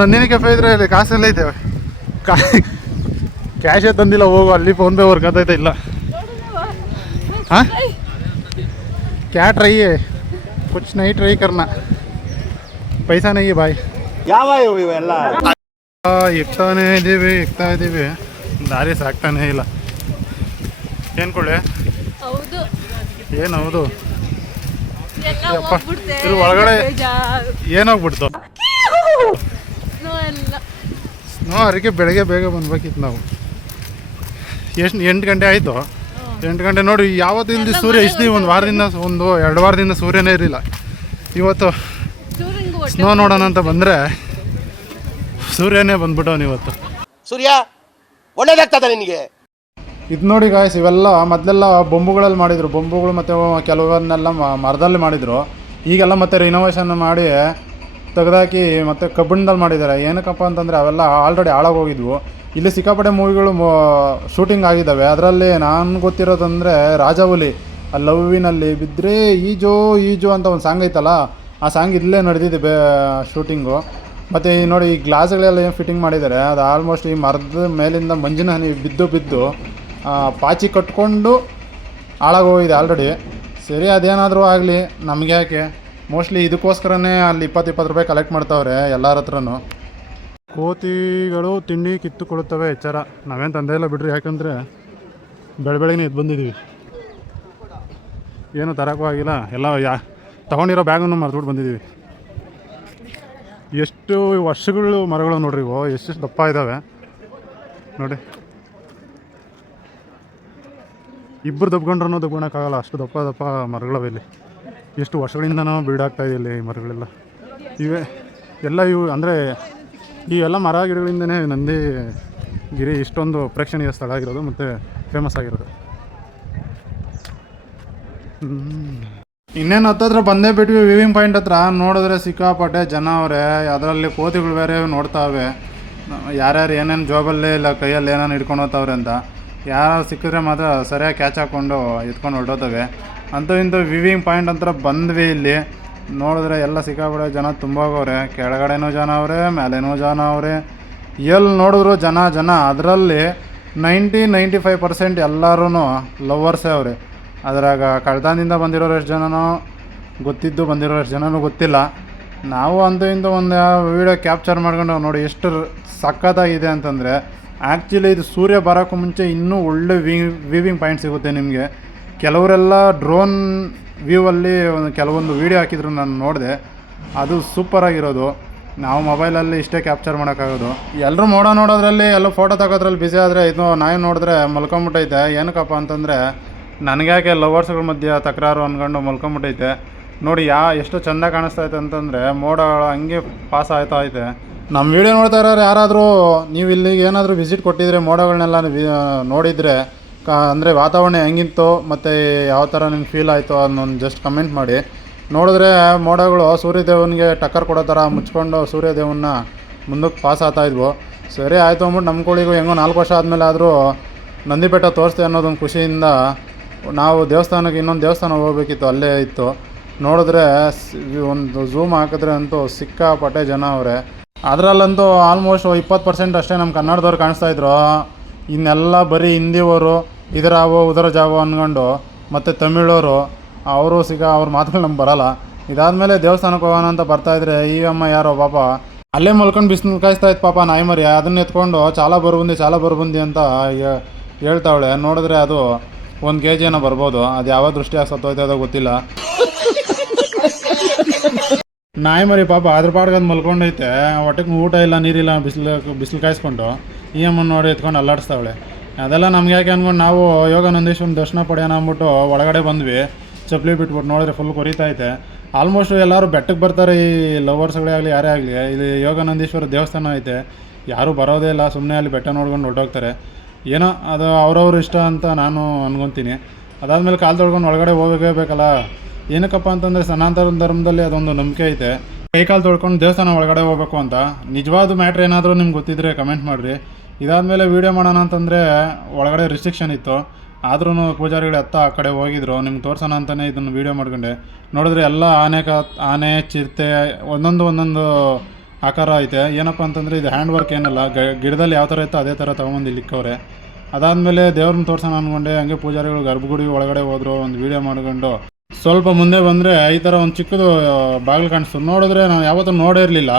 ನಂದಿನಿ ಕೆಫೆ ಇದ್ರೆ ಇಲ್ಲಿ ಕಾಸೆಲ್ಲ ಐತೆ. ಕ್ಯಾಶೇ ತಂದಿಲ್ಲ, ಹೋಗು ಅಲ್ಲಿ ಫೋನ್ಪೇ ವರ್ಕ್ ಆಗ್ತೈತೆ ಇಲ್ಲ. ಹಾಂ, ಕ್ಯಾ ಟ್ರೈ ಕುಚ್ ನೈ ಟ್ರೈ ಕರ್ನಾ, ಪೈಸಾ ನೈ ಬಾಯ್. ಯಾವ ಇವೆಲ್ಲ ಇಕ್ತಾ ಇದ್ದೀವಿ, ದಾರಿ ಸಾಕ್ತಾನೇ ಇಲ್ಲ. ಏನು ಕೊಳ್ಳೆ, ಹೌದು ಏನು ಹೌದು ಎಲ್ಲ ಯಪ್ಪ, ಹೋಗ್ಬಿಡ್ತೆ. ಇಲ್ಲಿ ಒಳಗಡೆ ಬೇಜಾರು. ಏನೋಗ್ಬಿಡ್ತು ಸ್ನೋ ಎಲ್ಲ ಸ್ನೋ. ಅದಕ್ಕೆ ಬೆಳಗ್ಗೆ ಬೇಗ ಬಂದ್ಬೇಕಿತ್ತು ನಾವು. 8 ಗಂಟೆ ಆಯಿತು. 8 ಗಂಟೆ ನೋಡಿ, ಯಾವತ್ತೂ ಇಲ್ಲಿ ಸೂರ್ಯ ಇಷ್ಟು ಒಂದು ವಾರದಿಂದ 1-2 ವಾರದಿಂದ ಸೂರ್ಯನೇ ಇರಲಿಲ್ಲ. ಇವತ್ತು ಸೂರ್ಯಂಗೂ ಹೊಟ್ಟೆ ಸ್ನೋ ನೋಡೋಣ ಅಂತ ಬಂದರೆ ಸೂರ್ಯನೇ ಬಂದ್ಬಿಟ್ಟವನು ಇವತ್ತು. ಸೂರ್ಯ ಒಳ್ಳೇದಾಗ್ತದ ನಿನಗೆ. ಇದು ನೋಡಿ ಗಾಯ್ಸ್, ಇವೆಲ್ಲ ಮೊದಲೆಲ್ಲ ಬೊಂಬುಗಳಲ್ಲಿ ಮಾಡಿದರು. ಬೊಂಬುಗಳು ಮತ್ತು ಕೆಲವನ್ನೆಲ್ಲ ಮರದಲ್ಲಿ ಮಾಡಿದರು. ಈಗೆಲ್ಲ ಮತ್ತೆ ರಿನೋವೇಷನ್ ಮಾಡಿ ತೆಗೆದಾಕಿ ಮತ್ತು ಕಬ್ಬಿಣದಲ್ಲಿ ಮಾಡಿದ್ದಾರೆ. ಏನಕ್ಕಪ್ಪ ಅಂತಂದರೆ ಅವೆಲ್ಲ ಆಲ್ರೆಡಿ ಹಾಳಾಗೋಗಿದ್ವು. ಇಲ್ಲಿ ಸಿಕ್ಕಾಪಟ್ಟೆ ಮೂವಿಗಳು ಶೂಟಿಂಗ್ ಆಗಿದ್ದಾವೆ. ಅದರಲ್ಲಿ ನಾನು ಗೊತ್ತಿರೋದಂದರೆ ರಾಜಾಹುಲಿ, ಆ ಲವ್ವಿನಲ್ಲಿ ಬಿದ್ದರೆ ಈಜು ಅಂತ ಒಂದು ಸಾಂಗ್ ಐತಲ್ಲ, ಆ ಸಾಂಗ್ ಇಲ್ಲೇ ನಡೆದಿದೆ ಶೂಟಿಂಗು. ಮತ್ತು ಈ ನೋಡಿ ಈ ಗ್ಲಾಸ್ಗಳೆಲ್ಲ ಏನು ಫಿಟ್ಟಿಂಗ್ ಮಾಡಿದ್ದಾರೆ, ಅದು ಆಲ್ಮೋಸ್ಟ್ ಈ ಮರದ ಮೇಲಿಂದ ಮಂಜಿನ ಹನಿ ಬಿದ್ದು ಪಾಚಿ ಕಟ್ಕೊಂಡು ಹಾಳಾಗೋಗಿದೆ ಆಲ್ರೆಡಿ. ಸರಿ, ಅದೇನಾದರೂ ಆಗಲಿ, ನಮಗೆ ಯಾಕೆ, ಮೋಸ್ಟ್ಲಿ ಇದಕ್ಕೋಸ್ಕರನೇ ಅಲ್ಲಿ 20 ರೂಪಾಯಿ ಕಲೆಕ್ಟ್ ಮಾಡ್ತಾವ್ರೆ ಎಲ್ಲರ ಹತ್ರನೂ. ಕೋತಿಗಳು ತಿಂಡಿ ಕಿತ್ತುಕೊಳ್ಳುತ್ತವೆ, ಎಚ್ಚರ. ನಾವೇನು ತಂದೆ ಇಲ್ಲ ಬಿಡ್ರಿ, ಯಾಕಂದರೆ ಬೆಳಗ್ಗೆನೇ ಎದ್ದು ಬಂದಿದ್ದೀವಿ, ಏನು ತರೋಕ್ಕೂ ಆಗಿಲ್ಲ. ಎಲ್ಲ ತೊಗೊಂಡಿರೋ ಬ್ಯಾಗನ್ನು ಮರೆದ್ಬಿಟ್ಟು ಬಂದಿದ್ದೀವಿ. ಎಷ್ಟು ವರ್ಷಗಳು ಮರಗಳು ನೋಡ್ರಿ, ಎಷ್ಟು ದಪ್ಪ ಇದ್ದಾವೆ ನೋಡಿ. ಇಬ್ಬರು ದಬ್ಕೊಂಡ್ರೂ ದಬ್ಕೊಳಕ್ಕಾಗಲ್ಲ, ಅಷ್ಟು ದಪ್ಪ ಮರಗಳವೆ ಇಲ್ಲಿ. ಎಷ್ಟು ವರ್ಷಗಳಿಂದ ನಾವು ಬಿಲ್ಡ್ ಆಗ್ತಾಯಿದೆ ಇಲ್ಲಿ ಈ ಮರಗಳೆಲ್ಲ. ಇವು ಅಂದರೆ ಇವೆಲ್ಲ ಮರ ಗಿಡಗಳಿಂದನೇ ನಂದಿ ಗಿರಿ ಇಷ್ಟೊಂದು ಪ್ರೇಕ್ಷಣೀಯ ಸ್ಥಳ ಆಗಿರೋದು ಮತ್ತು ಫೇಮಸ್ ಆಗಿರೋದು. ಇನ್ನೇನು ಹತ್ತತ್ರ ಬಂದೇ ಬಿಟ್ವಿ ವಿವಿಂಗ್ ಪಾಯಿಂಟ್ ಹತ್ರ. ನೋಡಿದ್ರೆ ಸಿಕ್ಕಾಪಟ್ಟೆ ಜನ ಅವರೇ, ಅದರಲ್ಲಿ ಕೋತಿಗಳು ಬೇರೆ ನೋಡ್ತಾವೆ. ಯಾರ್ಯಾರು ಏನೇನು ಜಾಬಲ್ಲೇ ಇಲ್ಲ ಕೈಯಲ್ಲಿ ಏನೇನು ಹಿಡ್ಕೊಂಡು ಹೋಗ್ತಾವ್ರೆ ಅಂತ. ಯಾರು ಸಿಕ್ಕಿದ್ರೆ ಮಾತ್ರ ಸರಿಯಾಗಿ ಕ್ಯಾಚ್ ಹಾಕ್ಕೊಂಡು ಎತ್ಕೊಂಡು ಹೊರಟೋತವೆ. ಅಂತೂ ಇಂತೂ ವಿವಿಂಗ್ ಪಾಯಿಂಟ್ ಅಂತ ಬಂದ್ವಿ. ಇಲ್ಲಿ ನೋಡಿದ್ರೆ ಎಲ್ಲ ಸಿಕ್ಕಾಪಟ್ಟೆ ಜನ ತುಂಬ ಹೋಗವ್ರೆ. ಕೆಳಗಡೆನೂ ಜನ ಅವರೇ, ಮೇಲೇನೂ ಜನ ಅವರೇ, ಎಲ್ಲಿ ನೋಡಿದ್ರು ಜನ. ಅದರಲ್ಲಿ 90-95% ಎಲ್ಲರೂ ಲವರ್ಸೇ ಅವರೇ. ಅದ್ರಾಗ ಕಳ್ತನದಿಂದ ಬಂದಿರೋರು ಎಷ್ಟು ಜನನೋ ಗೊತ್ತಿದ್ದು, ಬಂದಿರೋ ಎಷ್ಟು ಜನನೂ ಗೊತ್ತಿಲ್ಲ. ನಾವು ಅಂತೂ ಇಂತೂ ಒಂದು ವೀಡಿಯೋ ಕ್ಯಾಪ್ಚರ್ ಮಾಡ್ಕೊಂಡು ನೋಡಿ ಎಷ್ಟು ಸಖತ್ತಾಗಿದೆ ಅಂತಂದರೆ ಆ್ಯಕ್ಚುಲಿ ಇದು ಸೂರ್ಯ ಬರೋಕ್ಕೂ ಮುಂಚೆ ಇನ್ನೂ ಒಳ್ಳೆ ವ್ಯೂವಿಂಗ್ ಪಾಯಿಂಟ್ ಸಿಗುತ್ತೆ ನಿಮಗೆ. ಕೆಲವರೆಲ್ಲ ಡ್ರೋನ್ ವ್ಯೂವಲ್ಲಿ ಕೆಲವೊಂದು ವೀಡಿಯೋ ಹಾಕಿದ್ರು, ನಾನು ನೋಡಿದೆ, ಅದು ಸೂಪರಾಗಿರೋದು. ನಾವು ಮೊಬೈಲಲ್ಲಿ ಇಷ್ಟೇ ಕ್ಯಾಪ್ಚರ್ ಮಾಡೋಕ್ಕಾಗೋದು. ಎಲ್ಲರೂ ಮೋಡ ನೋಡೋದ್ರಲ್ಲಿ ಎಲ್ಲ ಫೋಟೋ ತಗೋದ್ರಲ್ಲಿ ಬ್ಯುಸಿ ಆದರೆ, ಇದು ನಾಯಿ ನೋಡಿದ್ರೆ ಮಲ್ಕೊಂಬಿಟ್ಟೈತೆ. ಏನಕ್ಕಪ್ಪ ಅಂತಂದರೆ ನನಗ್ಯಾಕೆ ಲವರ್ಸ್ಗಳ ಮಧ್ಯೆ ತಕರಾರು ಅಂದ್ಕೊಂಡು ಮಲ್ಕೊಂಬಿಟ್ಟೈತೆ. ನೋಡಿ ಎಷ್ಟು ಚೆಂದ ಕಾಣಿಸ್ತೈತೆ ಅಂತಂದರೆ ಮೋಡಗಳು ಹಂಗೆ ಪಾಸ್ ಆಯ್ತಾ ಐತೆ. ನಮ್ಮ ವೀಡಿಯೋ ನೋಡ್ತಾ ಇರೋರು ಯಾರಾದರೂ ನೀವು ಇಲ್ಲಿಗೆ ಏನಾದರೂ ವಿಸಿಟ್ ಕೊಟ್ಟಿದ್ರೆ, ಮೋಡಗಳನ್ನೆಲ್ಲ ನೋಡಿದರೆ ಅಂದರೆ ವಾತಾವರಣ ಹೆಂಗಿತ್ತು ಮತ್ತು ಯಾವ ಥರ ನಿಮ್ಗೆ ಫೀಲ್ ಆಯಿತು ಅದನ್ನೊಂದು ಜಸ್ಟ್ ಕಮೆಂಟ್ ಮಾಡಿ. ನೋಡಿದ್ರೆ ಮೋಡಗಳು ಸೂರ್ಯದೇವನಿಗೆ ಟಕ್ಕರ್ ಕೊಡೋ ಥರ ಮುಚ್ಕೊಂಡು ಸೂರ್ಯದೇವನ್ನ ಮುಂದಕ್ಕೆ ಪಾಸ್ ಆಗ್ತಾಯಿದ್ವು. ಸರಿ ಆಯಿತು ಅಂದ್ಬಿಟ್ಟು ನಮ್ಮ ಕೋಳಿಗೂ ಹೆಂಗೋ 4 ವರ್ಷ ಆದಮೇಲೆ ಆದರೂ ನಂದಿ ಬೆಟ್ಟ ತೋರಿಸ್ತೆ ಅನ್ನೋದೊಂದು ಖುಷಿಯಿಂದ ನಾವು ದೇವಸ್ಥಾನಕ್ಕೆ ಇನ್ನೊಂದು ದೇವಸ್ಥಾನ ಹೋಗ್ಬೇಕಿತ್ತು, ಅಲ್ಲೇ ಇತ್ತು. ನೋಡಿದ್ರೆ ಒಂದು ಝೂಮ್ ಹಾಕಿದ್ರೆ ಅಂತೂ ಸಿಕ್ಕಾಪಟ್ಟೆ ಜನ ಅವರೇ. ಅದರಲ್ಲಂತೂ ಆಲ್ಮೋಸ್ಟ್ 20% ಅಷ್ಟೇ ನಮ್ಮ ಕನ್ನಡದವ್ರು ಕಾಣಿಸ್ತಾಯಿದ್ರು. ಇನ್ನೆಲ್ಲ ಬರೀ ಹಿಂದಿಯವರು ಇದರಾವೋ ಉದರ ಜಾವೋ ಅಂದ್ಕೊಂಡು, ಮತ್ತು ತಮಿಳವರು ಅವರು ಅವ್ರ ಮಾತುಗಳು ನಮ್ಗೆ ಬರೋಲ್ಲ. ಇದಾದಮೇಲೆ ದೇವಸ್ಥಾನಕ್ಕೆ ಹೋಗೋಣ ಅಂತ ಬರ್ತಾಯಿದ್ರೆ ಈ ಅಮ್ಮ ಯಾರೋ ಪಾಪ ಅಲ್ಲೇ ಮಲ್ಕೊಂಡು ಬಿಸಿಲು ಕಾಯಿಸ್ತಾಯಿತ್ತು ಪಾಪ ನಾಯಿ ಮರಿ. ಅದನ್ನ ಎತ್ಕೊಂಡು ಚಾಲ ಬರುಬಂದಿ ಅಂತ ಹೇಳ್ತಾವಳೆ. ನೋಡಿದ್ರೆ ಅದು 1 kg ಏನೋ ಬರ್ಬೋದು. ಅದು ಯಾವ ದೃಷ್ಟಿಯಾಗಿ ಸತ್ತೋಯ್ತದೋ ಗೊತ್ತಿಲ್ಲ. ನಾಯಿ ಮರಿ ಪಾಪ ಅದ್ರ ಪಾಡ್ಗೆ ಅದು ಮಲ್ಕೊಂಡೈತೆ. ಹೊಟ್ಟೆಗೆ ಊಟ ಇಲ್ಲ, ನೀರಿಲ್ಲ, ಬಿಸಿಲು ಕಾಯಿಸ್ಕೊಂಡು ಈ ಅಮ್ಮನ ನೋಡಿ ಎತ್ಕೊಂಡು ಅಲ್ಲಾಡಿಸ್ತಾವಳೆ. ಅದೆಲ್ಲ ನಮ್ಗೆ ಯಾಕೆ ಅಂದ್ಕೊಂಡು ನಾವು ಯೋಗಾನಂದೀಶ್ವರನ ದರ್ಶನ ಪಡೆಯೋಣ ಅಂದ್ಬಿಟ್ಟು ಒಳಗಡೆ ಬಂದ್ವಿ. ಚಪ್ಪಲಿ ಬಿಟ್ಬಿಟ್ಟು ನೋಡಿದ್ರೆ ಫುಲ್ ಕೊರಿತೈತೆ. ಆಲ್ಮೋಸ್ಟ್ ಎಲ್ಲರೂ ಬೆಟ್ಟಕ್ಕೆ ಬರ್ತಾರೆ, ಈ ಲವರ್ಸ್ಗಳೇ ಆಗಲಿ ಯಾರೇ ಆಗಲಿ. ಇಲ್ಲಿ ಯೋಗಾನಂದೀಶ್ವರ ದೇವಸ್ಥಾನ ಐತೆ, ಯಾರೂ ಬರೋದೇ ಇಲ್ಲ, ಸುಮ್ಮನೆ ಅಲ್ಲಿ ಬೆಟ್ಟ ನೋಡ್ಕೊಂಡು ಹೊರಟೋಗ್ತಾರೆ. ಏನೋ ಅದು ಅವ್ರವ್ರ ಇಷ್ಟ ಅಂತ ನಾನು ಅನ್ಕೊತೀನಿ. ಅದಾದಮೇಲೆ ಕಾಲು ತೊಳ್ಕೊಂಡು ಒಳಗಡೆ ಹೋಗಬೇಕಲ್ಲ. ಏನಕ್ಕಪ್ಪ ಅಂತಂದರೆ ಸನಾತನ ಧರ್ಮದಲ್ಲಿ ಅದೊಂದು ನಂಬಿಕೆ ಐತೆ, ಕೈಕಾಲು ತೊಳ್ಕೊಂಡು ದೇವಸ್ಥಾನ ಒಳಗಡೆ ಹೋಗ್ಬೇಕು ಅಂತ. ನಿಜವಾದ ಮ್ಯಾಟ್ರ್ ಏನಾದರೂ ನಿಮ್ಗೆ ಗೊತ್ತಿದ್ರೆ ಕಮೆಂಟ್ ಮಾಡಿರಿ. ಇದಾದಮೇಲೆ ವೀಡಿಯೋ ಮಾಡೋಣ ಅಂತಂದರೆ ಒಳಗಡೆ ರಿಸ್ಟ್ರಿಕ್ಷನ್ ಇತ್ತು. ಆದ್ರೂ ಪೂಜಾರಿಗಳು ಆ ಕಡೆ ಹೋಗಿದ್ರು. ನಿಮ್ಗೆ ತೋರ್ಸೋಣ ಅಂತಲೇ ಇದನ್ನು ವೀಡಿಯೋ ಮಾಡ್ಕೊಂಡೆ. ನೋಡಿದ್ರೆ ಎಲ್ಲ ಆನೆ ಚಿರತೆ ಒಂದೊಂದು ಆಕಾರ ಐತೆ. ಏನಪ್ಪ ಅಂತಂದರೆ ಇದು ಹ್ಯಾಂಡ್ ವರ್ಕ್ ಏನಲ್ಲ, ಗಿಡದಲ್ಲಿ ಯಾವ ಥರ ಇತ್ತು ಅದೇ ಥರ ತೊಗೊಂಬಂದು ಇಲ್ಲಿಕ್ಕವ್ರೆ. ಅದಾದಮೇಲೆ ದೇವ್ರನ್ನ ತೋರ್ಸೋಣ ಅಂದ್ಕೊಂಡೆ. ಹಂಗೆ ಪೂಜಾರಿಗಳು ಗರ್ಭಗುಡಿ ಒಳಗಡೆ ಹೋದ್ರು, ಒಂದು ವೀಡಿಯೋ ಮಾಡ್ಕೊಂಡು ಸ್ವಲ್ಪ ಮುಂದೆ ಬಂದರೆ ಈ ಥರ ಒಂದು ಚಿಕ್ಕದು ಬಾಗಿಲು ಕಾಣಿಸ್ತು. ನೋಡಿದ್ರೆ ನಾನು ಯಾವತ್ತೂ ನೋಡೇ ಇರಲಿಲ್ಲ.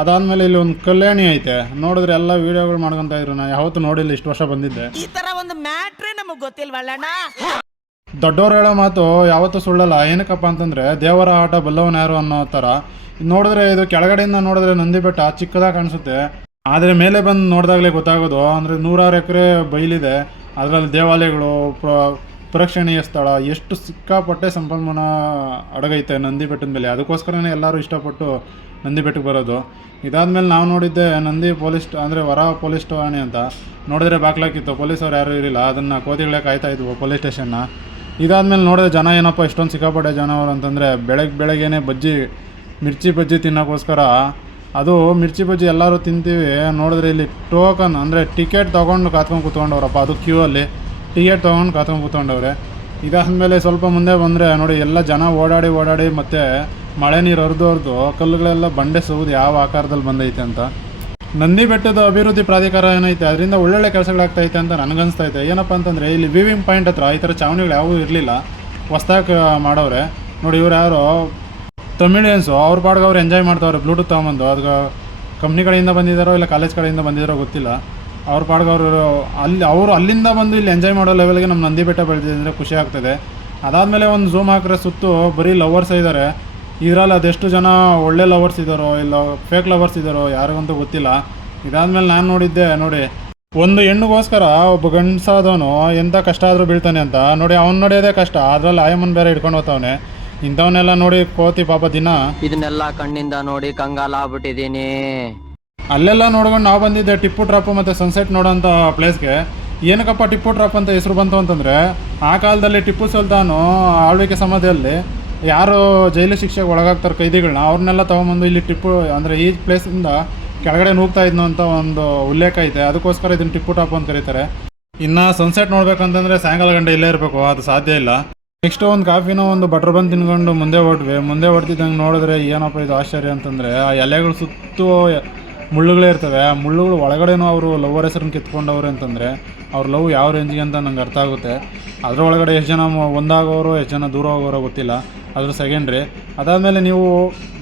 ಅದಾದಮೇಲೆ ಇಲ್ಲಿ ಒಂದು ಕಲ್ಯಾಣಿ ಐತೆ. ನೋಡಿದ್ರೆ ಎಲ್ಲ ವೀಡಿಯೋಗಳು ಮಾಡ್ಕೊತಾ ಇದ್ರು. ನಾನು ಯಾವತ್ತೂ ನೋಡಿಲ್ಲ, ಇಷ್ಟು ವರ್ಷ ಬಂದಿದ್ದೆ. ಈ ತರ ಒಂದು ಮ್ಯಾಟ್ರೇ ನಮಗೆ ಗೊತ್ತಿಲ್ವಲ್ಲಣ್ಣ. ದೊಡ್ಡವ್ರು ಹೇಳೋ ಮಾತು ಯಾವತ್ತೂ ಸುಳ್ಳಲ್ಲ. ಏನಕ್ಕಪ್ಪ ಅಂತಂದರೆ ದೇವರ ಆಟ ಬಲ್ಲವನ ಯಾರು ಅನ್ನೋ ಥರ. ನೋಡಿದ್ರೆ ಇದು ಕೆಳಗಡೆಯಿಂದ ನೋಡಿದ್ರೆ ನಂದಿ ಬೆಟ್ಟ ಚಿಕ್ಕದಾಗಿ ಕಾಣಿಸುತ್ತೆ, ಆದರೆ ಮೇಲೆ ಬಂದು ನೋಡಿದಾಗಲೇ ಗೊತ್ತಾಗೋದು. ಅಂದರೆ 100 ಎಕರೆ ಬಯಲಿದೆ, ಅದರಲ್ಲಿ ದೇವಾಲಯಗಳು, ಪ್ರೇಕ್ಷಣೀಯ ಸ್ಥಳ, ಎಷ್ಟು ಸಿಕ್ಕಾಪಟ್ಟೆ ಸಂಪನ್ಮೂಲ ಅಡಗೈತೆ ನಂದಿ ಬೆಟ್ಟದ ಮೇಲೆ. ಅದಕ್ಕೋಸ್ಕರನೇ ಎಲ್ಲರೂ ಇಷ್ಟಪಟ್ಟು ನಂದಿ ಬೆಟ್ಟಕ್ಕೆ ಬರೋದು. ಇದಾದಮೇಲೆ ನಾವು ನೋಡಿದ್ದೆ ನಂದಿ ವರ ಪೊಲೀಸ್ ಠಾಣೆ ಅಂತ. ನೋಡಿದ್ರೆ ಬಾಕ್ಲಾಕಿತ್ತು, ಪೊಲೀಸವ್ರು ಯಾರೂ ಇರಲಿಲ್ಲ. ಅದನ್ನು ಕೋತಿಗಳೇ ಕಾಯ್ತಾಯಿದ್ವು ಪೊಲೀಸ್ ಸ್ಟೇಷನ್ನ. ಇದಾದಮೇಲೆ ನೋಡಿದ್ರೆ ಜನ ಏನಪ್ಪ ಇಷ್ಟೊಂದು ಸಿಕ್ಕಾಪಟ್ಟೆ ಜನ ಅವರು ಅಂತಂದರೆ ಬೆಳಗ್ಗೆನೇ ಮಿರ್ಚಿ ಬಜ್ಜಿ ತಿನ್ನೋಕ್ಕೋಸ್ಕರ. ಅದು ಮಿರ್ಚಿ ಬಜ್ಜಿ ಎಲ್ಲರೂ ತಿಂತೀವಿ. ನೋಡಿದ್ರೆ ಇಲ್ಲಿ ಟೋಕನ್ ಅಂದರೆ ಟಿಕೆಟ್ ತೊಗೊಂಡು ಕಾತ್ಕೊಂಡು ಕೂತ್ಕೊಂಡವ್ರಪ್ಪ. ಅದು ಕ್ಯೂ ಅಲ್ಲಿ ಟಿಕೆಟ್ ತೊಗೊಂಡು ಕಾತ್ಕೊಂಡು ಕೂತ್ಕೊಂಡವ್ರೆ. ಇದಾದಮೇಲೆ ಸ್ವಲ್ಪ ಮುಂದೆ ಬಂದರೆ ನೋಡಿ ಎಲ್ಲ ಜನ ಓಡಾಡಿ ಮತ್ತು ಮಳೆ ನೀರು ಹರಿದು ಕಲ್ಲುಗಳೆಲ್ಲ ಬಂಡೆ ಸೌದು ಯಾವ ಆಕಾರದಲ್ಲಿ ಬಂದೈತೆ ಅಂತ. ನಂದಿ ಬೆಟ್ಟದ ಅಭಿವೃದ್ಧಿ ಪ್ರಾಧಿಕಾರ ಏನೈತೆ ಅದರಿಂದ ಒಳ್ಳೊಳ್ಳೆ ಕೆಲಸಗಳಾಗ್ತೈತೆ ಅಂತ ನನಗನ್ನಿಸ್ತೈತೆ. ಏನಪ್ಪ ಅಂತಂದರೆ ಇಲ್ಲಿ ವ್ಯೂವಿಂಗ್ ಪಾಯಿಂಟ್ ಹತ್ರ ಈ ಥರ ಚಾವಣಿಗಳು ಯಾವುದೂ ಇರಲಿಲ್ಲ, ಹೊಸ್ದಾಗಿ ಮಾಡವ್ರೆ. ನೋಡಿ ಇವ್ರು ಯಾರು ತಮಿಳಿಯನ್ಸು, ಅವ್ರ ಪಾಡ್ಗೆ ಅವ್ರು ಎಂಜಾಯ್ ಮಾಡ್ತಾವ್ರೆ ಬ್ಲೂಟೂತ್ ತೊಗೊಂಬಂದು. ಅದಕ್ಕೆ ಕಂಪ್ನಿ ಕಡೆಯಿಂದ ಬಂದಿದ್ದಾರೋ ಇಲ್ಲ ಕಾಲೇಜ್ ಕಡೆಯಿಂದ ಬಂದಿದ್ದಾರೋ ಗೊತ್ತಿಲ್ಲ. ಅವ್ರ ಪಾಡ್ಗೆ ಅವರು ಅಲ್ಲಿಂದ ಬಂದು ಇಲ್ಲಿ ಎಂಜಾಯ್ ಮಾಡೋ ಲೆವೆಲ್ಗೆ ನಮ್ಮ ನಂದಿ ಬೆಟ್ಟ ಬೆಳೆದಿದೆ ಅಂದರೆ ಖುಷಿ ಆಗ್ತದೆ. ಅದಾದಮೇಲೆ ಒಂದು ಝೂಮ್ ಹಾಕಿದ್ರೆ ಸುತ್ತು ಬರೀ ಲವರ್ಸ್ ಇದ್ದಾರೆ. ಇದರಲ್ಲಿ ಅದೆಷ್ಟು ಜನ ಒಳ್ಳೆ ಲವರ್ಸ್ ಇದ್ದಾರೋ ಇಲ್ಲ ಫೇಕ್ ಲವರ್ಸ್ ಇದ್ದಾರೋ ಯಾರಿಗಂತೂ ಗೊತ್ತಿಲ್ಲ. ಇದಾದಮೇಲೆ ನಾನು ನೋಡಿದ್ದೆ, ನೋಡಿ ಒಂದು ಹೆಣ್ಣಿಗೋಸ್ಕರ ಒಬ್ಬ ಗಂಡಸಾದವನು ಎಂಥ ಕಷ್ಟ ಆದರೂ ಬೀಳ್ತಾನೆ ಅಂತ. ನೋಡಿ ಅವ್ನು ನಡೆಯೋದೇ ಕಷ್ಟ, ಅದರಲ್ಲಿ ಆಯಮ್ಮನ್ ಬೇರೆ ಹಿಡ್ಕೊಂಡು ಹೋಗ್ತಾವನೆ. ಇಂಥವನ್ನೆಲ್ಲ ನೋಡಿ ಕೋತಿ ಪಾಪ ದಿನ ಇದನ್ನೆಲ್ಲ ಕಣ್ಣಿಂದ ನೋಡಿ ಕಂಗಾಲ ಆಗ್ಬಿಟ್ಟಿದೀನಿ. ಅಲ್ಲೆಲ್ಲ ನೋಡ್ಕೊಂಡು ನಾವು ಬಂದಿದ್ದೆ ಟಿಪ್ಪು ಟ್ರಾಪು ಮತ್ತು ಸನ್ಸೆಟ್ ನೋಡೋಂಥ ಪ್ಲೇಸ್ಗೆ. ಏನಕ್ಕಪ್ಪ ಟಿಪ್ಪು ಟ್ರಾಪ್ ಅಂತ ಹೆಸರು ಬಂತು ಅಂತಂದರೆ, ಆ ಕಾಲದಲ್ಲಿ ಟಿಪ್ಪು ಸುಲ್ತಾನು ಆಳ್ವಿಕೆ ಸಮಯದಲ್ಲಿ ಯಾರು ಜೈಲು ಶಿಕ್ಷೆಗೆ ಒಳಗಾಗ್ತಾರೆ ಕೈದಿಗಳನ್ನ, ಅವ್ರನ್ನೆಲ್ಲ ತೊಗೊಂಬಂದು ಇಲ್ಲಿ ಟಿಪ್ಪು ಅಂದರೆ ಈ ಪ್ಲೇಸಿಂದ ಕೆಳಗಡೆ ನೂಗ್ತಾ ಇದ್ನು ಅಂತ ಒಂದು ಉಲ್ಲೇಖ ಐತೆ. ಅದಕ್ಕೋಸ್ಕರ ಇದನ್ನು ಟಿಪ್ಪು ಟಾಪ್ ಅಂತ ಕರೀತಾರೆ. ಇನ್ನು ಸನ್ಸೆಟ್ ನೋಡ್ಬೇಕಂತಂದರೆ ಸಾಯಂಕಾಲ ಗಂಟೆ ಇಲ್ಲೇ ಇರಬೇಕು, ಅದು ಸಾಧ್ಯ ಇಲ್ಲ. ನೆಕ್ಸ್ಟ್ ಒಂದು ಕಾಫಿನೋ ಒಂದು ಬಟ್ರ್ ಬನ್ ತಿನ್ಕೊಂಡು ಮುಂದೆ ಹೊಡ್ತಿದ್ದಂಗೆ ನೋಡಿದ್ರೆ ಏನಪ್ಪ ಇದು ಆಶ್ಚರ್ಯ ಅಂತಂದರೆ, ಆ ಎಲೆಗಳು ಸುತ್ತೂ ಮುಳ್ಳುಗಳೇ ಇರ್ತವೆ. ಆ ಮುಳ್ಳುಗಳು ಒಳಗಡೆನೂ ಅವರು ಲವ್ವರ್ ಹೆಸರನ್ನು ಕಿತ್ಕೊಂಡವ್ರೆ ಅಂತಂದರೆ ಅವ್ರ ಲವ್ ಯಾವ ರೇಂಜಿಗೆ ಅಂತ ನಂಗೆ ಅರ್ಥ ಆಗುತ್ತೆ. ಅದರೊಳಗಡೆ ಎಷ್ಟು ಜನ ಒಂದಾಗೋರು ಎಷ್ಟು ಜನ ದೂರ ಹೋಗೋರೋ ಗೊತ್ತಿಲ್ಲ. ಅದ್ರ ಸೆಕೆಂಡ್ರಿ. ಅದಾದಮೇಲೆ ನೀವು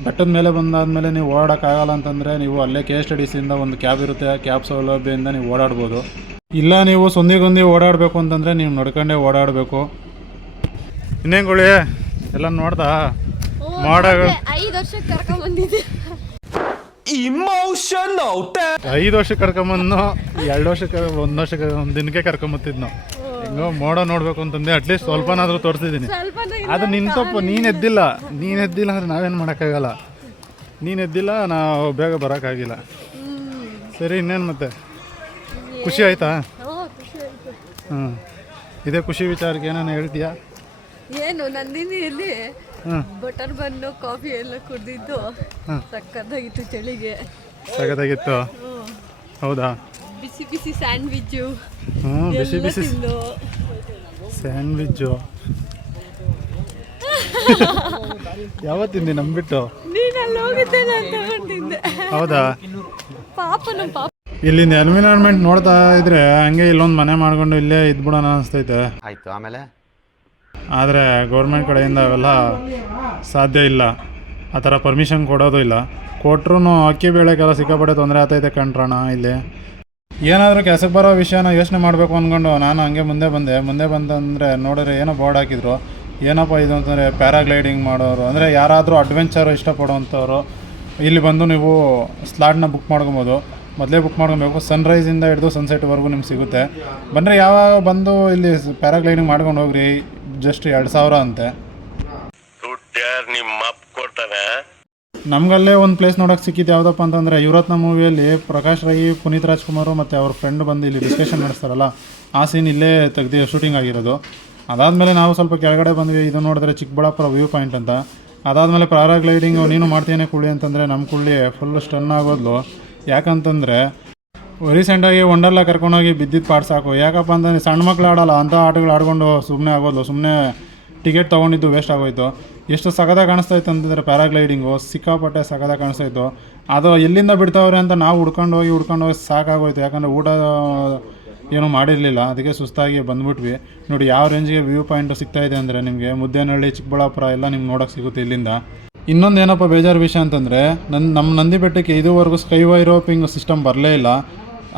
ಬೆಟ್ಟದ ಮೇಲೆ ಬಂದಾದಮೇಲೆ ನೀವು ಓಡಾಡೋಕ್ಕಾಗಲ್ಲ ಅಂತಂದರೆ ನೀವು ಅಲ್ಲೇ KSTDCಯಿಂದ ಒಂದು ಕ್ಯಾಬ್ ಇರುತ್ತೆ, ಕ್ಯಾಬ್ ಸೌಲಭ್ಯದಿಂದ ನೀವು ಓಡಾಡ್ಬೋದು. ಇಲ್ಲ ನೀವು ಸಂದಿಗೊಂದಿ ಓಡಾಡಬೇಕು ಅಂತಂದರೆ ನೀವು ನಡ್ಕೊಂಡೇ ಓಡಾಡಬೇಕು. ಇನ್ನೇಂಗುಳಿ ಎಲ್ಲ ನೋಡ್ದಾ ಮಾಡೋಗಳು 5 ವರ್ಷಕ್ಕೆ ಕರ್ಕೊಂಡ್ ಬಂದಿದ್ದೆ. 5 ವರ್ಷಕ್ಕೆ ಕರ್ಕೊಂಬಂದು 2 ವರ್ಷಕ್ಕೆ 1 ವರ್ಷಕ್ಕೆ 1 ದಿನಕ್ಕೆ ಕರ್ಕೊಂಬತ್ತಿದ್ದು ನಾವು. ಹೆಂಗೋ ಮೋಡ ನೋಡಬೇಕು ಅಂತಂದೆ ಅಟ್ಲೀಸ್ಟ್ ಸ್ವಲ್ಪನಾದರೂ ತೋರಿಸಿದ್ದೀನಿ. ಅದು ನಿನ್ನ ತಪ್ಪು, ನೀನು ಎದ್ದಿಲ್ಲ ಅಂದರೆ ನಾವೇನು ಮಾಡೋಕ್ಕಾಗಲ್ಲ. ನೀನು ಎದ್ದಿಲ್ಲ, ನಾವು ಬೇಗ ಬರೋಕ್ಕಾಗಿಲ್ಲ. ಸರಿ, ಇನ್ನೇನು ಮತ್ತೆ ಖುಷಿ ಆಯ್ತಾ? ಹ್ಞೂ, ಇದೇ ಖುಷಿ ವಿಚಾರಕ್ಕೆ ಏನಾನು ಹೇಳ್ತೀಯಾ? ಏನು ನಂದಿನಿಯಲ್ಲಿ ಹಾಂ, ಬಟರ್ ಬನ್ನು ಕಾಫಿ ಎಲ್ಲ ಕುಡಿದಿದ್ದು ಸಕ್ಕತ್ತಾಗಿತ್ತು ಚಳಿಗೆ. ಸಗದಾಗಿತ್ತು. ಹೌದಾ? ಬಿಸಿ ಬಿಸಿ ಸ್ಯಾಂಡ್ವಿಚ್ಚು ಹ್ಞೂ, ಬಿಸಿ ಬಿಸಿ ತಿಂದು ಸ್ಯಾಂಡ್ವಿಚ್ಚು ಯಾವತ್ತಿಂದಿ ನಂಬಿಟ್ಟು? ನೀನಲ್ಲಿ ಹೋಗಿದ್ದೆ ನಾನು ತಗೊಂಡಿದ್ದೆ. ಹೌದಾ? ಪಾಪ ನಮ್ಮ ಪಾಪ ಇಲ್ಲಿಂದ ಎನ್ವಿರಾನ್ಮೆಂಟ್ ನೋಡ್ತಾ ಇದ್ರೆ ಹಂಗೆ ಇಲ್ಲೊಂದು ಮನೆ ಮಾಡ್ಕೊಂಡು ಇಲ್ಲೇ ಇದ್ಬಿಡೋಣ ಅನಿಸ್ತೈತೆ. ಆಯ್ತು, ಆಮೇಲೆ ಆದರೆ ಗೌರ್ಮೆಂಟ್ ಕಡೆಯಿಂದ ಅವೆಲ್ಲ ಸಾಧ್ಯ ಇಲ್ಲ, ಆ ಥರ ಪರ್ಮಿಷನ್ ಕೊಡೋದು ಇಲ್ಲ. ಕೊಟ್ರೂ ಅಕ್ಕಿ ಬೇಳೆಗೆಲ್ಲ ಸಿಕ್ಕಾಪಟ್ಟೆ ತೊಂದರೆ ಆಗ್ತೈತೆ ಕಣ್ರಣ. ಇಲ್ಲಿ ಏನಾದರೂ ಕೆಲಸಕ್ಕೆ ಬರೋ ವಿಷಯನ ಯೋಚನೆ ಮಾಡಬೇಕು ಅಂದ್ಕೊಂಡು ನಾನು ಹಂಗೆ ಮುಂದೆ ಬಂತಂದರೆ ನೋಡಿದ್ರೆ ಏನೋ ಬೋರ್ಡ್ ಹಾಕಿದ್ರು. ಏನಪ್ಪ ಇದು ಅಂತಂದರೆ ಪ್ಯಾರಾಗ್ಲೈಡಿಂಗ್ ಮಾಡೋರು, ಅಂದರೆ ಯಾರಾದರೂ ಅಡ್ವೆಂಚರ್ ಇಷ್ಟಪಡೋವಂಥವ್ರು ಇಲ್ಲಿ ಬಂದು ನೀವು ಸ್ಲಾಟ್ನ ಬುಕ್ ಮಾಡ್ಕೊಬೋದು. ಮೊದಲೇ ಬುಕ್ ಮಾಡ್ಕೊಬೇಕು. ಸನ್ರೈಸಿಂದ ಹಿಡಿದು ಸನ್ಸೆಟ್ವರೆಗೂ ನಿಮ್ಗೆ ಸಿಗುತ್ತೆ. ಬಂದರೆ ಯಾವಾಗ ಬಂದು ಇಲ್ಲಿ ಪ್ಯಾರಾಗ್ಲೈಡಿಂಗ್ ಮಾಡ್ಕೊಂಡು ಹೋಗ್ರಿ. ಜಸ್ಟ್ 2,000 ಅಂತೆ. ನಮಗಲ್ಲೇ ಒಂದು ಪ್ಲೇಸ್ ನೋಡೋಕೆ ಸಿಕ್ಕಿದ್ದು ಯಾವುದಪ್ಪ ಅಂತಂದರೆ ಯುವರತ್ನ ಮೂವಿಯಲ್ಲಿ ಪ್ರಕಾಶ್ ರೈ, ಪುನೀತ್ ರಾಜ್ಕುಮಾರ್ ಮತ್ತು ಅವ್ರ ಫ್ರೆಂಡ್ ಬಂದು ಇಲ್ಲಿ ಡಿಸ್ಕಷನ್ ನಡೆಸ್ತಾರಲ್ಲ, ಆ ಸೀನ್ ಇಲ್ಲೇ ತೆಗ್ದು ಶೂಟಿಂಗ್ ಆಗಿರೋದು. ಅದಾದಮೇಲೆ ನಾವು ಸ್ವಲ್ಪ ಕೆಳಗಡೆ ಬಂದ್ವಿ. ಇದು ನೋಡಿದ್ರೆ ಚಿಕ್ಕಬಳ್ಳಾಪುರ ವ್ಯೂ ಪಾಯಿಂಟ್ ಅಂತ. ಅದಾದಮೇಲೆ ಪ್ಯಾರಾಗ್ಲೈಡಿಂಗು ನೀನು ಮಾಡ್ತೇನೆ ಕುಳ್ಳಿ ಅಂತಂದರೆ ನಮ್ಮ ಕುಳ್ಳಿ ಫುಲ್ಲು ಸ್ಟನ್ ಆಗೋದ್ಲು. ಯಾಕಂತಂದರೆ ರೀಸೆಂಟಾಗಿ ವಂಡರ್ಲಾ ಕರ್ಕೊಂಡೋಗಿ ಬಿದ್ದಿದ್ದು ಪಾಡು ಸಾಕು. ಯಾಕಪ್ಪ ಅಂತಂದರೆ ಸಣ್ಣ ಮಕ್ಳು ಆಡೋಲ್ಲ, ಅಂಥ ಆಟಗಳು ಆಡ್ಕೊಂಡು ಸುಮ್ಮನೆ ಆಗೋದು. ಸುಮ್ಮನೆ ಟಿಕೆಟ್ ತೊಗೊಂಡಿದ್ದು ವೇಸ್ಟ್ ಆಗೋಯ್ತು. ಎಷ್ಟು ಸಗದಾಗಿ ಕಾಣಿಸ್ತಾಯಿತ್ತು ಅಂತಂದರೆ ಪ್ಯಾರಾಗ್ಲೈಡಿಂಗು ಸಿಕ್ಕಾಪಟ್ಟೆ ಸಗದಾಗಿ ಕಾಣಿಸ್ತಾಯಿತ್ತು. ಅದು ಎಲ್ಲಿಂದ ಬಿಡ್ತಾವ್ರೆ ಅಂತ ನಾವು ಹುಡ್ಕೊಂಡು ಹೋಗಿ ಸಾಕಾಗೋಯ್ತು. ಯಾಕಂದರೆ ಊಟ ಏನೂ ಮಾಡಿರಲಿಲ್ಲ, ಅದಕ್ಕೆ ಸುಸ್ತಾಗಿ ಬಂದುಬಿಟ್ವಿ. ನೋಡಿ ಯಾವ ರೇಂಜಿಗೆ ವ್ಯೂ ಪಾಯಿಂಟು ಸಿಗ್ತಾಯಿದೆ ಅಂದರೆ ನಿಮಗೆ ಮುದ್ದೇನಹಳ್ಳಿ, ಚಿಕ್ಕಬಳ್ಳಾಪುರ ಎಲ್ಲ ನಿಮ್ಗೆ ನೋಡೋಕ್ಕೆ ಸಿಗುತ್ತೆ ಇಲ್ಲಿಂದ. ಇನ್ನೊಂದು ಏನಪ್ಪ ಬೇಜಾರು ವಿಷಯ ಅಂತಂದರೆ ನಮ್ಮ ನಂದಿ ಬೆಟ್ಟಕ್ಕೆ ಇದುವರೆಗೂ ಸ್ಕೈ ವೈರೋಪಿಂಗ್ ಸಿಸ್ಟಮ್ ಬರಲೇ ಇಲ್ಲ.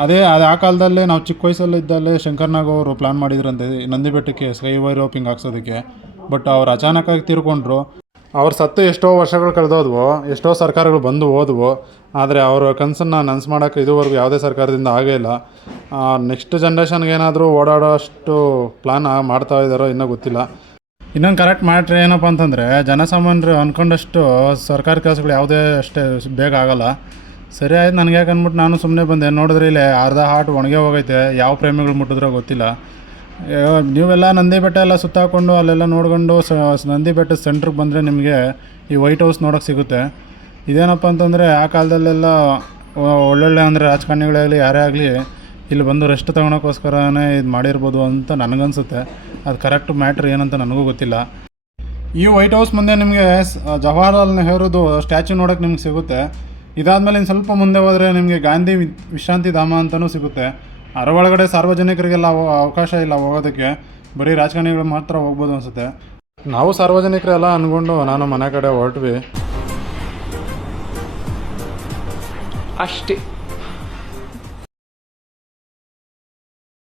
ಅದು ಆ ಕಾಲದಲ್ಲೇ ನಾವು ಚಿಕ್ಕ ವಯಸ್ಸಲ್ಲಿದ್ದಲ್ಲೇ ಶಂಕರ್ನಾಗ್ ಅವರು ಪ್ಲ್ಯಾನ್ ಮಾಡಿದ್ರಂತೆ ನಂದಿ ಬೆಟ್ಟಕ್ಕೆ ಸ್ಕೈ ವೈರೋಪಿಂಗ್ ಹಾಕ್ಸೋದಕ್ಕೆ. ಬಟ್ ಅವ್ರು ಅಚಾನಕ್ಕಾಗಿ ತೀರ್ಕೊಂಡ್ರು. ಅವ್ರು ಸತ್ತು ಎಷ್ಟೋ ವರ್ಷಗಳು ಕಳೆದೋದ್ವು, ಎಷ್ಟೋ ಸರ್ಕಾರಗಳು ಬಂದು ಹೋದ್ವು. ಆದರೆ ಅವರ ಕನಸನ್ನು ನನಸು ಮಾಡೋಕ್ಕೆ ಇದುವರೆಗೂ ಯಾವುದೇ ಸರ್ಕಾರದಿಂದ ಆಗೇ ಇಲ್ಲ. ನೆಕ್ಸ್ಟ್ ಜನ್ರೇಷನ್ಗೆ ಏನಾದರೂ ಓಡಾಡೋ ಅಷ್ಟು ಪ್ಲ್ಯಾನ್ ಮಾಡ್ತಾ ಇದ್ದಾರೋ ಇನ್ನೂ ಗೊತ್ತಿಲ್ಲ. ಇನ್ನೊಂದು ಕರೆಕ್ಟ್ ಮ್ಯಾಟ್ರ್ ಏನಪ್ಪ ಅಂತಂದರೆ ಜನಸಾಮಾನ್ಯರು ಅಂದ್ಕೊಂಡಷ್ಟು ಸರ್ಕಾರಿ ಕೆಲಸಗಳು ಯಾವುದೇ ಅಷ್ಟೇ ಬೇಗ ಆಗೋಲ್ಲ. ಸರಿ ಆಯ್ತು ನನಗೆ ಯಾಕೆ ಅಂದ್ಬಿಟ್ಟು ನಾನು ಸುಮ್ಮನೆ ಬಂದೆ. ನೋಡಿದ್ರೆ ಇಲ್ಲಿ ಅರ್ಧ ಹಾರ್ಟ್ ಒಣಗೆ ಹೋಗೈತೆ. ಯಾವ ಪ್ರೇಮಿಗಳು ಮುಟ್ಟಿದ್ರೋ ಗೊತ್ತಿಲ್ಲ. ನೀವೆಲ್ಲ ನಂದಿ ಬೆಟ್ಟ ಎಲ್ಲ ಸುತ್ತಾಕೊಂಡು ಅಲ್ಲೆಲ್ಲ ನೋಡ್ಕೊಂಡು ನಂದಿ ಬೆಟ್ಟದ ಸೆಂಟ್ರಿಗೆ ಬಂದರೆ ನಿಮಗೆ ಈ ವೈಟ್ ಹೌಸ್ ನೋಡೋಕ್ಕೆ ಸಿಗುತ್ತೆ. ಇದೇನಪ್ಪ ಅಂತಂದರೆ ಆ ಕಾಲದಲ್ಲೆಲ್ಲ ಒಳ್ಳೊಳ್ಳೆ ಅಂದರೆ ರಾಜಕಾರಣಿಗಳಾಗಲಿ ಯಾರೇ ಆಗಲಿ ಇಲ್ಲಿ ಬಂದು ರೆಸ್ಟ್ ತೊಗೊಳಕ್ಕೋಸ್ಕರನೇ ಇದು ಮಾಡಿರ್ಬೋದು ಅಂತ ನನಗನ್ಸುತ್ತೆ. ಅದು ಕರೆಕ್ಟ್ ಮ್ಯಾಟ್ರ್ ಏನಂತ ನನಗೂ ಗೊತ್ತಿಲ್ಲ. ಈ ವೈಟ್ ಹೌಸ್ ಮುಂದೆ ನಿಮಗೆ ಜವಾಹರ್ಲಾಲ್ ನೆಹರೂದು ಸ್ಟ್ಯಾಚ್ಯೂ ನೋಡೋಕ್ಕೆ ನಿಮ್ಗೆ ಸಿಗುತ್ತೆ. ಇದಾದಮೇಲೆ ಇನ್ನು ಸ್ವಲ್ಪ ಮುಂದೆ ಹೋದರೆ ನಿಮಗೆ ಗಾಂಧಿ ವಿಶ್ರಾಂತಿ ಧಾಮ ಅಂತಲೂ ಸಿಗುತ್ತೆ. ಅದರ ಒಳಗಡೆ ಸಾರ್ವಜನಿಕರಿಗೆಲ್ಲ ಅವಕಾಶ ಇಲ್ಲ ಹೋಗೋದಕ್ಕೆ, ಬರೀ ರಾಜಕಾರಣಿಗಳು ಮಾತ್ರ ಹೋಗ್ಬೋದು ಅನಿಸುತ್ತೆ. ನಾವು ಸಾರ್ವಜನಿಕರೆಲ್ಲ ಅಂದ್ಕೊಂಡು ನಾನು ಮನೆ ಕಡೆ ಹೊರಟ್ವಿ ಅಷ್ಟೇ.